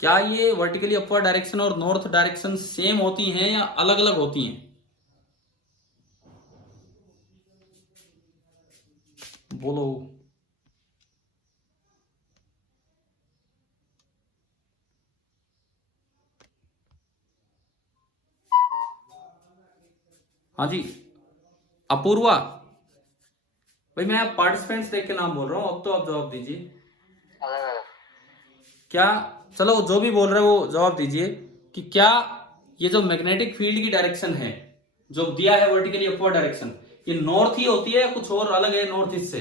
क्या ये वर्टिकली अपवर्ड डायरेक्शन और नॉर्थ डायरेक्शन सेम होती हैं या अलग अलग होती हैं? बोलो। हाँ जी अपूर्वा, भाई मैं पार्टिसिपेंट्स देख के नाम बोल रहा हूँ, अब तो आप जवाब दीजिए। अलग अलग। क्या, चलो जो भी बोल रहे हो वो जवाब दीजिए कि क्या ये जो मैग्नेटिक फील्ड की डायरेक्शन है जो दिया है वर्टिकली अपवर्ड डायरेक्शन, ये नॉर्थ ही होती है या कुछ और अलग है नॉर्थ ईस्ट से?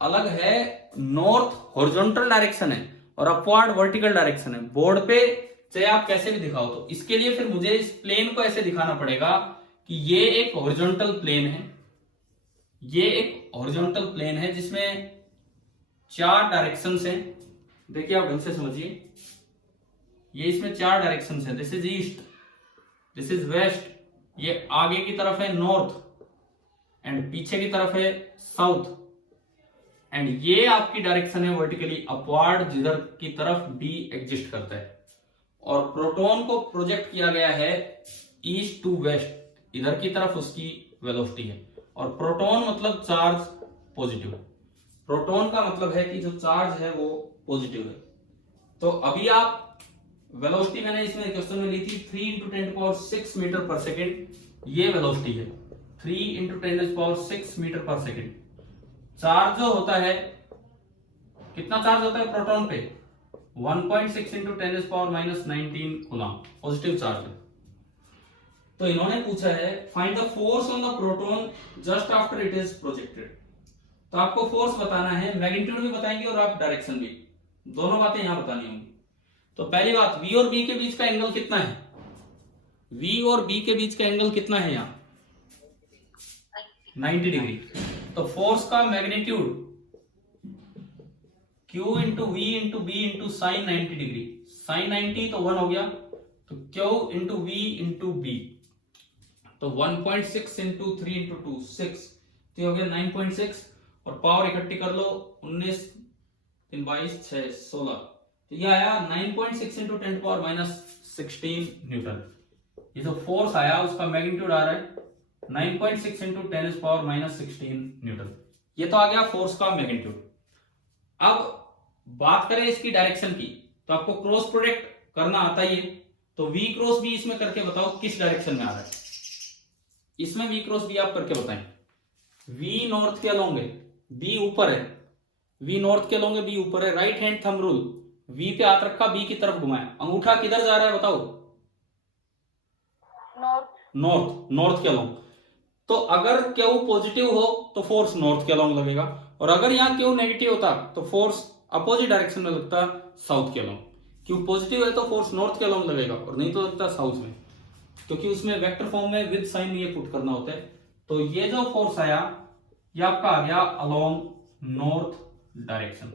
अलग है। नॉर्थ हॉरिजॉन्टल डायरेक्शन है और अपवर्ड वर्टिकल डायरेक्शन है। बोर्ड पे चाहे आप कैसे भी दिखाओ, तो इसके लिए फिर मुझे इस प्लेन को ऐसे दिखाना पड़ेगा कि ये एक हॉरिजॉन्टल प्लेन है, ये एक हॉरिजॉन्टल प्लेन है जिसमें 4 डायरेक्शंस हैं। देखिए आप ढंग से समझिए, ये इसमें 4 डायरेक्शंस हैं। This is east, this is west, ये आगे की तरफ है नॉर्थ एंड पीछे की तरफ है साउथ, एंड ये आपकी डायरेक्शन है वर्टिकली अपवर्ड जिधर की तरफ डी एग्जिस्ट करता है। और प्रोटॉन को प्रोजेक्ट किया गया है ईस्ट टू वेस्ट, इधर की तरफ उसकी वेलोसिटी है। और प्रोटॉन मतलब चार्ज पॉजिटिव, प्रोटॉन का मतलब है कि जो चार्ज है वो पॉजिटिव है। तो अभी आप वेलोसिटी मैंने इसमें क्वेश्चन में ली थी 3 × 10⁶ मीटर पर सेकेंड, ये वेलोसिटी है 3 × 10⁶ मीटर पर सेकेंड। चार्ज जो होता है, कितना चार्ज होता है प्रोटॉन पे? 1.6 × 10⁻⁻19 कूलम पॉजिटिव चार्ज है। तो इन्होंने पूछा है find the force on the proton just after it is projected. तो आपको फोर्स बताना है, मैग्नीट्यूड भी बताएंगे और आप डायरेक्शन भी, दोनों बातें यहां बतानी होंगी। तो पहली बात, V और B के बीच का एंगल कितना है? V और B के बीच का एंगल कितना है यहाँ? 90 डिग्री। तो फोर्स का magnitude Q × V × B × sin 90 degree, sin 90 तो 1 हो गया, तो Q × V × B तो 1.6 × 3 × 2 6, तो हो गया 9.6। और पावर इकट्ठी कर लो, 19 3 22 6 16, तो ये आया 9.6 × 10⁻⁻16 न्यूटन। ये जो फोर्स आया उसका मैग्नीट्यूड आ रहा है 9.6 × 10⁻⁻16 न्यूटन। ये तो आ गया फोर्स का मैग्नीट्यूड। अब बात करें इसकी डायरेक्शन की, तो आपको क्रॉस प्रोडक्ट करना आता ही है, तो V क्रॉस B इसमें करके बताओ किस डायरेक्शन में आ रहा है। इसमें V क्रॉस B आप करके बताएं। V नॉर्थ के अलोंग है, B ऊपर है, V नॉर्थ के अलोंग है, B ऊपर है। Right hand thumb rule, V पे हाथ रखा, B की तरफ घुमाया, अंगूठा किधर जा रहा है बताओ? नॉर्थ। नॉर्थ, नॉर्थ के अलोंग। तो अगर Q पॉजिटिव हो तो फोर्स नॉर्थ के अलोंग लगेगा, और अगर यहाँ Q नेगेटिव होता तो फोर्स अपोजिट डायरेक्शन में लगता, साउथ के अलोंग। Q पॉजिटिव है तो फोर्स नॉर्थ के अलोंग लगेगा और नहीं तो लगता साउथ में, क्योंकि उसमें वेक्टर फॉर्म में विद साइन ये पुट करना होता है। तो ये जो फोर्स आया ये आपका आ गया अलोंग नॉर्थ डायरेक्शन।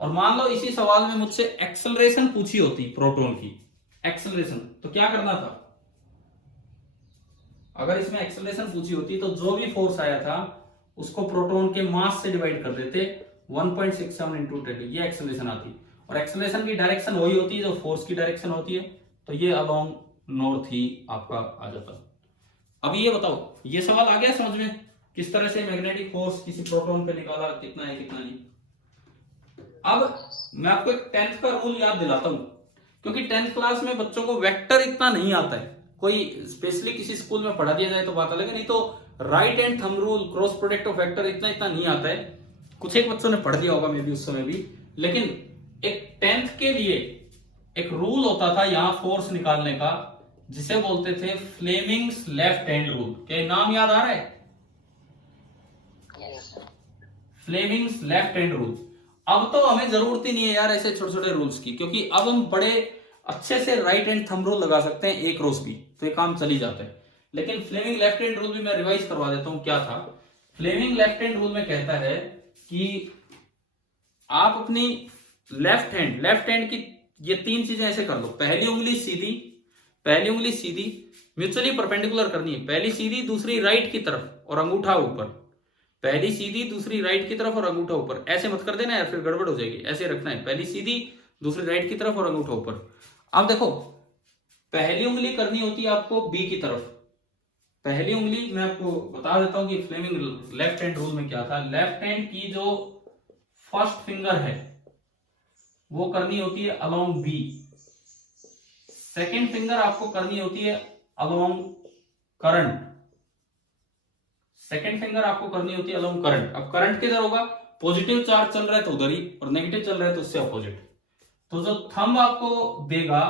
और मान लो इसी सवाल में मुझसे एक्सेलरेशन पूछी होती प्रोटॉन की, एक्सेलरेशन, तो क्या करना था? अगर इसमें एक्सेलरेशन पूछी होती तो जो भी फोर्स आया था उसको प्रोटॉन के मास से डिवाइड कर देते, 1.67 × 10, ये एक्सेलरेशन आती। और एक्सेलरेशन की डायरेक्शन वही होती है जो फोर्स की डायरेक्शन होती है, तो ये अलोंग नॉर्थ ही आपका आ जाता। अब ये बताओ, ये सवाल आ गया समझ में किस तरह से मैग्नेटिक फोर्स किसी प्रोटॉन पे निकाला, कितना है कितना नहीं। अब मैं आपको एक 10th का रूल याद दिलाता हूं, क्योंकि 10th क्लास में बच्चों को वेक्टर इतना नहीं आता है। कोई स्पेशली किसी स्कूल में पढ़ा दिया जाए तो बात अलग है, नहीं तो right hand thumb rule, cross product of vector इतना नहीं आता है। कुछ एक बच्चों ने पढ़ दिया होगा मे भी उस समय भी, लेकिन एक 10th के लिए एक रूल होता था यहां फोर्स निकालने का, जिसे बोलते थे फ्लेमिंग्स लेफ्ट हैंड रूल। क्या नाम याद आ रहा है? Fleming's left hand rule. अब तो हमें जरूरत ही नहीं है यार ऐसे छोटे छोटे रूल्स की, क्योंकि अब हम बड़े अच्छे से राइट हैंड थंब रूल लगा सकते हैं, एक क्रॉस भी, तो ये काम चली जाता है। लेकिन फ्लेमिंग लेफ्ट हैंड रूल भी मैं रिवाइज करवा देता हूं, क्या था। फ्लेमिंग लेफ्ट हैंड रूल में कहता है कि आप अपनी लेफ्ट हैंड की ये 3 चीजें ऐसे कर लो। पहली उंगली सीधी म्यूचुअली परपेंडिकुलर करनी है, पहली सीधी दूसरी राइट की तरफ और अंगूठा ऊपर, पहली सीधी दूसरी राइट की तरफ और अंगूठा ऊपर। ऐसे मत कर देना यार, फिर गड़बड़ हो जाएगी, ऐसे रखना है, पहली सीधी दूसरी राइट की तरफ और अंगूठा ऊपर। अब देखो, पहली उंगली करनी होती है आपको बी की तरफ। पहली उंगली मैं आपको बता देता हूं कि फ्लेमिंग लेफ्ट हैंड रूल में क्या था। लेफ्ट हैंड की जो फर्स्ट फिंगर है वो करनी होती है अलोंग बी। सेकेंड फिंगर आपको करनी होती है अलोंग करंट। सेकेंड फिंगर आपको करनी होती है अलोंग करंट। अब करंट किधर होगा, पॉजिटिव चार्ज चल रहा है तो उधर ही, और नेगेटिव चल रहा है तो उससे अपोजिट। तो जो थंब आपको देगा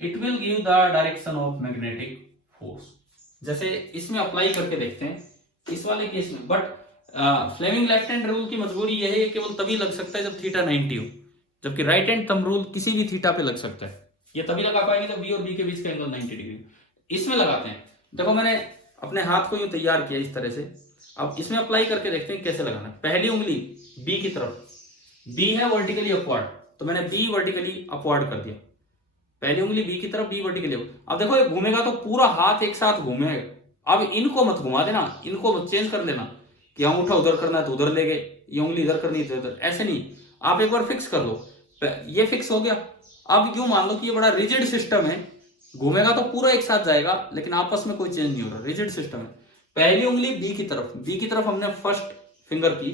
it will give the direction of magnetic force. जैसे इसमें अप्लाई करके देखते हैं इस वाले केस में। But Fleming left hand rule की मजबूरी यह है केवल तभी लग सकता है जब थीटा 90 हो, जबकि राइट हैंड थंब रूल किसी भी थीटा पे लग सकता है। ये तभी लगा पाएंगे जब बी और बी के बीच का एंगल 90 डिग्री। इसमें लगाते हैं, देखो मैंने अपने हाथ को यूं तैयार किया इस तरह से। अब इसमें अप्लाई करके देखते हैं कैसे लगाना है। पहली उंगली बी की तरफ, बी है वर्टिकली अपवर्ड, तो मैंने बी वर्टिकली अपवर्ड कर दिया। पहली उंगली बी की तरफ, बी वर्टिकली। अब देखो ये घूमेगा तो पूरा हाथ एक साथ घूमेगा। अब इनको मत घुमा देना, इनको चेंज कर देना कि अंगूठा उधर करना है तो उधर ले गए, ये उंगली इधर करनी है तो इधर, ऐसे नहीं। आप एक बार फिक्स कर लो, ये फिक्स हो गया। अब क्यों मान लो कि ये बड़ा रिजिड सिस्टम है, घूमेगा तो पूरा एक साथ जाएगा लेकिन आपस में कोई चेंज नहीं हो रहा, रिजिड सिस्टम है। पहली उंगली बी की तरफ, बी की तरफ हमने फर्स्ट फिंगर की।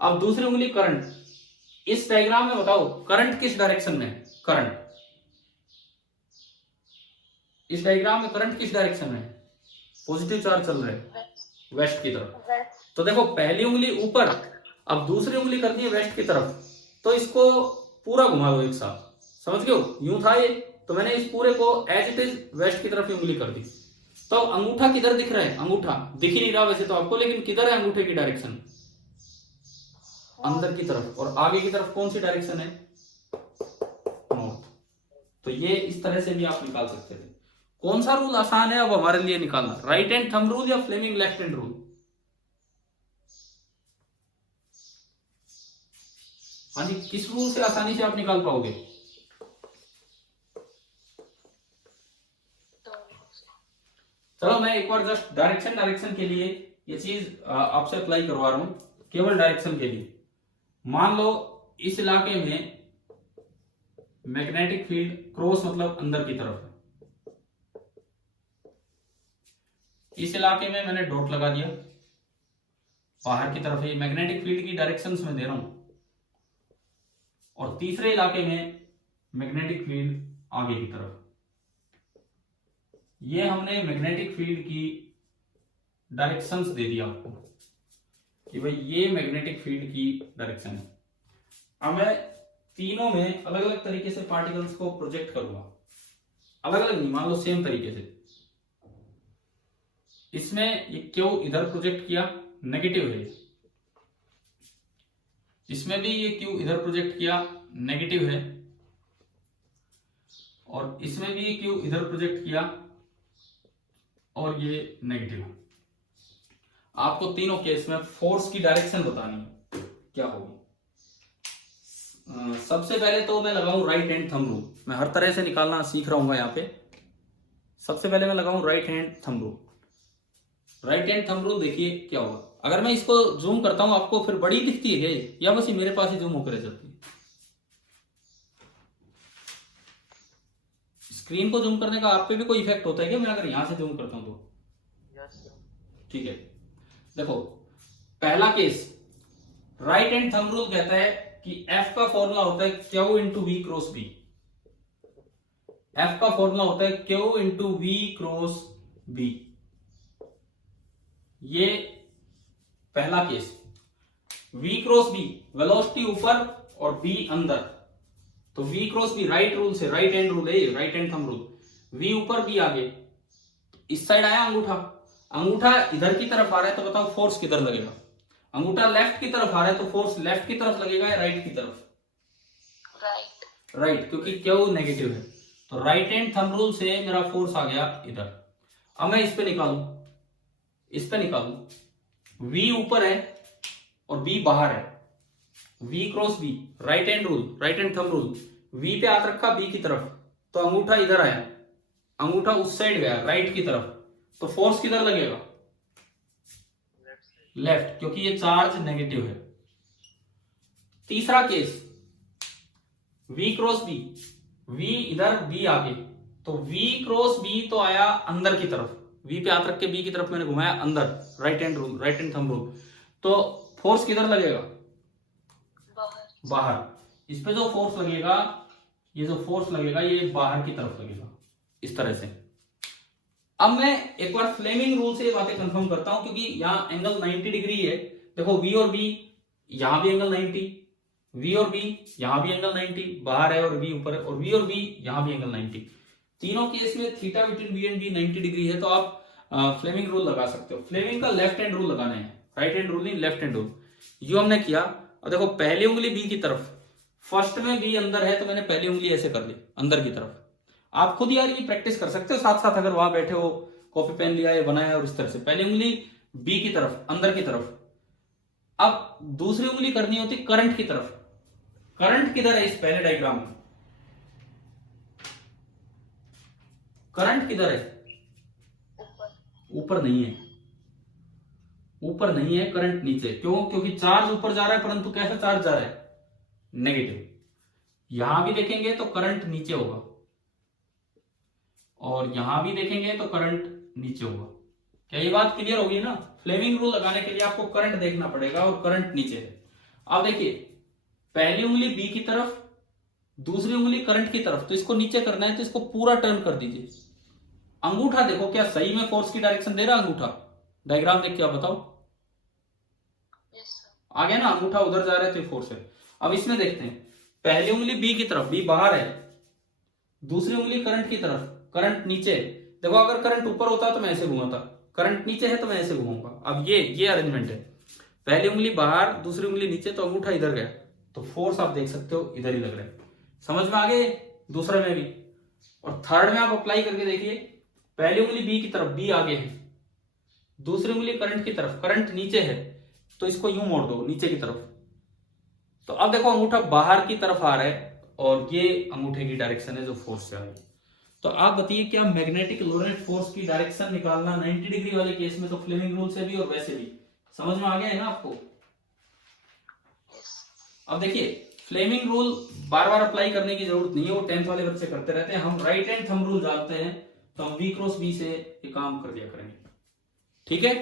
अब दूसरी उंगली करंट। इस डायग्राम में बताओ करंट किस डायरेक्शन में है, करंट इस डायग्राम में करंट किस डायरेक्शन में है, पॉजिटिव चार्ज चल रहा है वेस्ट की तरफ। वेस्ट। तो देखो पहली उंगली ऊपर, अब दूसरी उंगली कर दी है वेस्ट की तरफ, तो इसको पूरा घुमा दो एक साथ, समझ गए हो। यूं था ये, तो मैंने इस पूरे को एज इट इज वेस्ट की तरफ ही उंगली कर दी। तो अंगूठा किधर दिख रहा है, अंगूठा दिख ही नहीं रहा वैसे तो आपको, लेकिन किधर है अंगूठे की डायरेक्शन, अंदर की तरफ। और आगे की तरफ कौन सी डायरेक्शन है, नॉर्थ। तो ये इस तरह से भी आप निकाल सकते थे। कौन सा रूल आसान है अब हमारे लिए निकालना, राइट हैंड थंब रूल या फ्लेमिंग लेफ्ट हैंड रूल। हाँ जी, किस रूल से आसानी से आप निकाल पाओगे। चलो मैं एक बार जस्ट डायरेक्शन के लिए ये चीज आपसे अप्लाई करवा रहा हूं, केवल डायरेक्शन के लिए। मान लो इस इलाके में मैग्नेटिक फील्ड क्रॉस मतलब अंदर की तरफ है, इस इलाके में मैंने डॉट लगा दिया, बाहर की तरफ है, मैग्नेटिक फील्ड की डायरेक्शंस में दे रहा हूं। और तीसरे इलाके में मैग्नेटिक फील्ड आगे की तरफ। ये हमने मैग्नेटिक फील्ड की डायरेक्शंस दे दिया आपको कि भाई ये मैग्नेटिक फील्ड की डायरेक्शन है। अब मैं तीनों में अलग अलग तरीके से पार्टिकल्स को प्रोजेक्ट करूंगा, अलग अलग नहीं, मान लो सेम तरीके से। इसमें ये क्यों इधर प्रोजेक्ट किया, नेगेटिव है। इसमें भी ये क्यों इधर प्रोजेक्ट किया, नेगेटिव है। और इसमें भी ये क्यों इधर प्रोजेक्ट किया और ये नेगेटिव है। आपको तीनों केस में फोर्स की डायरेक्शन बतानी है क्या होगी। सबसे पहले तो मैं लगाऊं राइट हैंड थंब रूल, मैं हर तरह से निकालना सीख रहा हूँ यहाँ पे। सबसे पहले मैं लगाऊं right hand thumb rule. Right hand thumb rule देखिए क्या होगा। अगर मैं इसको जूम करता हूं आपको फिर बड़ी दिखती है या बस ये मेरे पास ही जूम होकर रह जाती है। स्क्रीन को जूम करने का आप पे भी कोई इफेक्ट होता है क्या, मैं अगर यहां से जूम करता हूं तो? ठीक है, देखो पहला case right hand thumb rule कहता है कि एफ का फॉर्मूला होता है Q into V cross B. F का फॉर्मूला होता है Q into V cross B. ये पहला case. v cross B velocity ऊपर और b अंदर, तो v cross B right rule से, राइट हैंड रूल है, right hand thumb rule. v ऊपर b आगे, इस साइड आया अंगूठा, अंगूठा इधर की तरफ आ रहा है तो बताओ फोर्स किधर लगेगा। अंगूठा लेफ्ट की तरफ आ रहा है तो फोर्स लेफ्ट की तरफ लगेगा या राइट की तरफ? राइट। राइट, क्योंकि क्यू नेगेटिव है। तो राइट हैंड थंब रूल से मेरा फोर्स आ गया इधर। अब मैं इस पे निकालूं, इस पे निकालूं, v ऊपर है और b बाहर है, v cross b right hand rule, right hand thumb rule. v पे हाथ रखा b की तरफ तो अंगूठा इधर आया, अंगूठा उस साइड गया राइट की तरफ, तो फोर्स किधर लगेगा? लेफ्ट, क्योंकि ये चार्ज नेगेटिव है। तीसरा case v cross b, v इधर b आगे, तो v क्रॉस b तो आया अंदर की तरफ, v पे हाथ रख के b की तरफ मैंने घुमाया अंदर, right hand rule, right hand thumb rule. तो फोर्स किधर लगेगा? बाहर। बाहर, इस पे जो फोर्स लगेगा, ये जो फोर्स लगेगा ये बाहर की तरफ लगेगा इस तरह से। अब मैं एक बार फ्लेमिंग रूल से ये बातें कंफर्म करता हूं, क्योंकि यहाँ एंगल 90 डिग्री है। देखो V और B, यहां भी एंगल 90, V और B यहां भी एंगल 90, बाहर है और V ऊपर है, और V और B यहां भी एंगल 90। तीनों केस में theta between V and B 90 degree है, तो आप फ्लेमिंग रूल लगा सकते हो। फ्लेमिंग का लेफ्ट हैंड रूल लगाना है, राइट हैंड रूल नहीं, लेफ्ट हैंड रूल। यो हमने किया, और देखो पहली उंगली B की तरफ, फर्स्ट में B अंदर है तो मैंने पहली उंगली ऐसे कर ली अंदर की तरफ। आप खुद यार ये प्रैक्टिस कर सकते हो साथ साथ, अगर वहां बैठे हो, कॉपी पेन लिया है, बनाया है, और इस तरह से पहली उंगली B की तरफ अंदर की तरफ। अब दूसरी उंगली करनी होती करंट की तरफ। करंट किधर है इस पहले डायग्राम में? करंट किधर है? ऊपर नहीं है, ऊपर नहीं है करंट, नीचे। क्यों? क्योंकि चार्ज ऊपर जा रहा है, परंतु कैसा चार्ज जा रहा है? नेगेटिव। यहां भी देखेंगे तो करंट नीचे होगा, और यहां भी देखेंगे तो करंट नीचे होगा। क्या ये बात क्लियर होगी ना? फ्लेमिंग रूल लगाने के लिए आपको करंट देखना पड़ेगा, और करंट नीचे है। अब देखिए, पहली उंगली B की तरफ, दूसरी उंगली करंट की तरफ, तो इसको नीचे करना है तो इसको पूरा टर्न कर दीजिए। अंगूठा देखो क्या सही में फोर्स की डायरेक्शन दे रहा है अंगूठा? डायग्राम देख के आप बताओ। आ गया ना? अंगूठा उधर जा रहा है तो फोर्स है। अब इसमें देखते हैं, पहली उंगली B की तरफ, B बाहर है, दूसरी उंगली करंट की तरफ, करंट नीचे। देखो अगर करंट ऊपर होता तो मैं ऐसे घुमाता, करंट नीचे है तो मैं ऐसे घुमाऊंगा। अब ये अरेंजमेंट है, पहली उंगली बाहर, दूसरी उंगली नीचे, तो अंगूठा इधर गया, तो फोर्स आप देख सकते हो इधर ही लग रहा है। समझ में आ गए? दूसरे में भी। और थर्ड में आप अप्लाई करके देखिए, पहली उंगली B की तरफ, B आगे है, दूसरी उंगली करंट की तरफ, करंट नीचे है, तो इसको यूं मोड़ दो नीचे की तरफ। तो अब देखो अंगूठा बाहर की तरफ आ रहा है, और ये अंगूठे की डायरेक्शन है जो फोर्स से आ रही है। तो आप बताइए, क्या मैग्नेटिक लोरेंट फोर्स की डायरेक्शन निकालना 90 डिग्री वाले केस में तो फ्लेमिंग रूल से भी और वैसे भी समझ में आ गया है ना आपको? अब देखिए, फ्लेमिंग रूल बार बार अप्लाई करने की जरूरत नहीं है, वो 10th वाले बच्चे करते रहते हैं। हम राइट हैंड थंब रूल जानते हैं, तो हम V क्रॉस B से ये काम कर दिया करेंगे। ठीक है?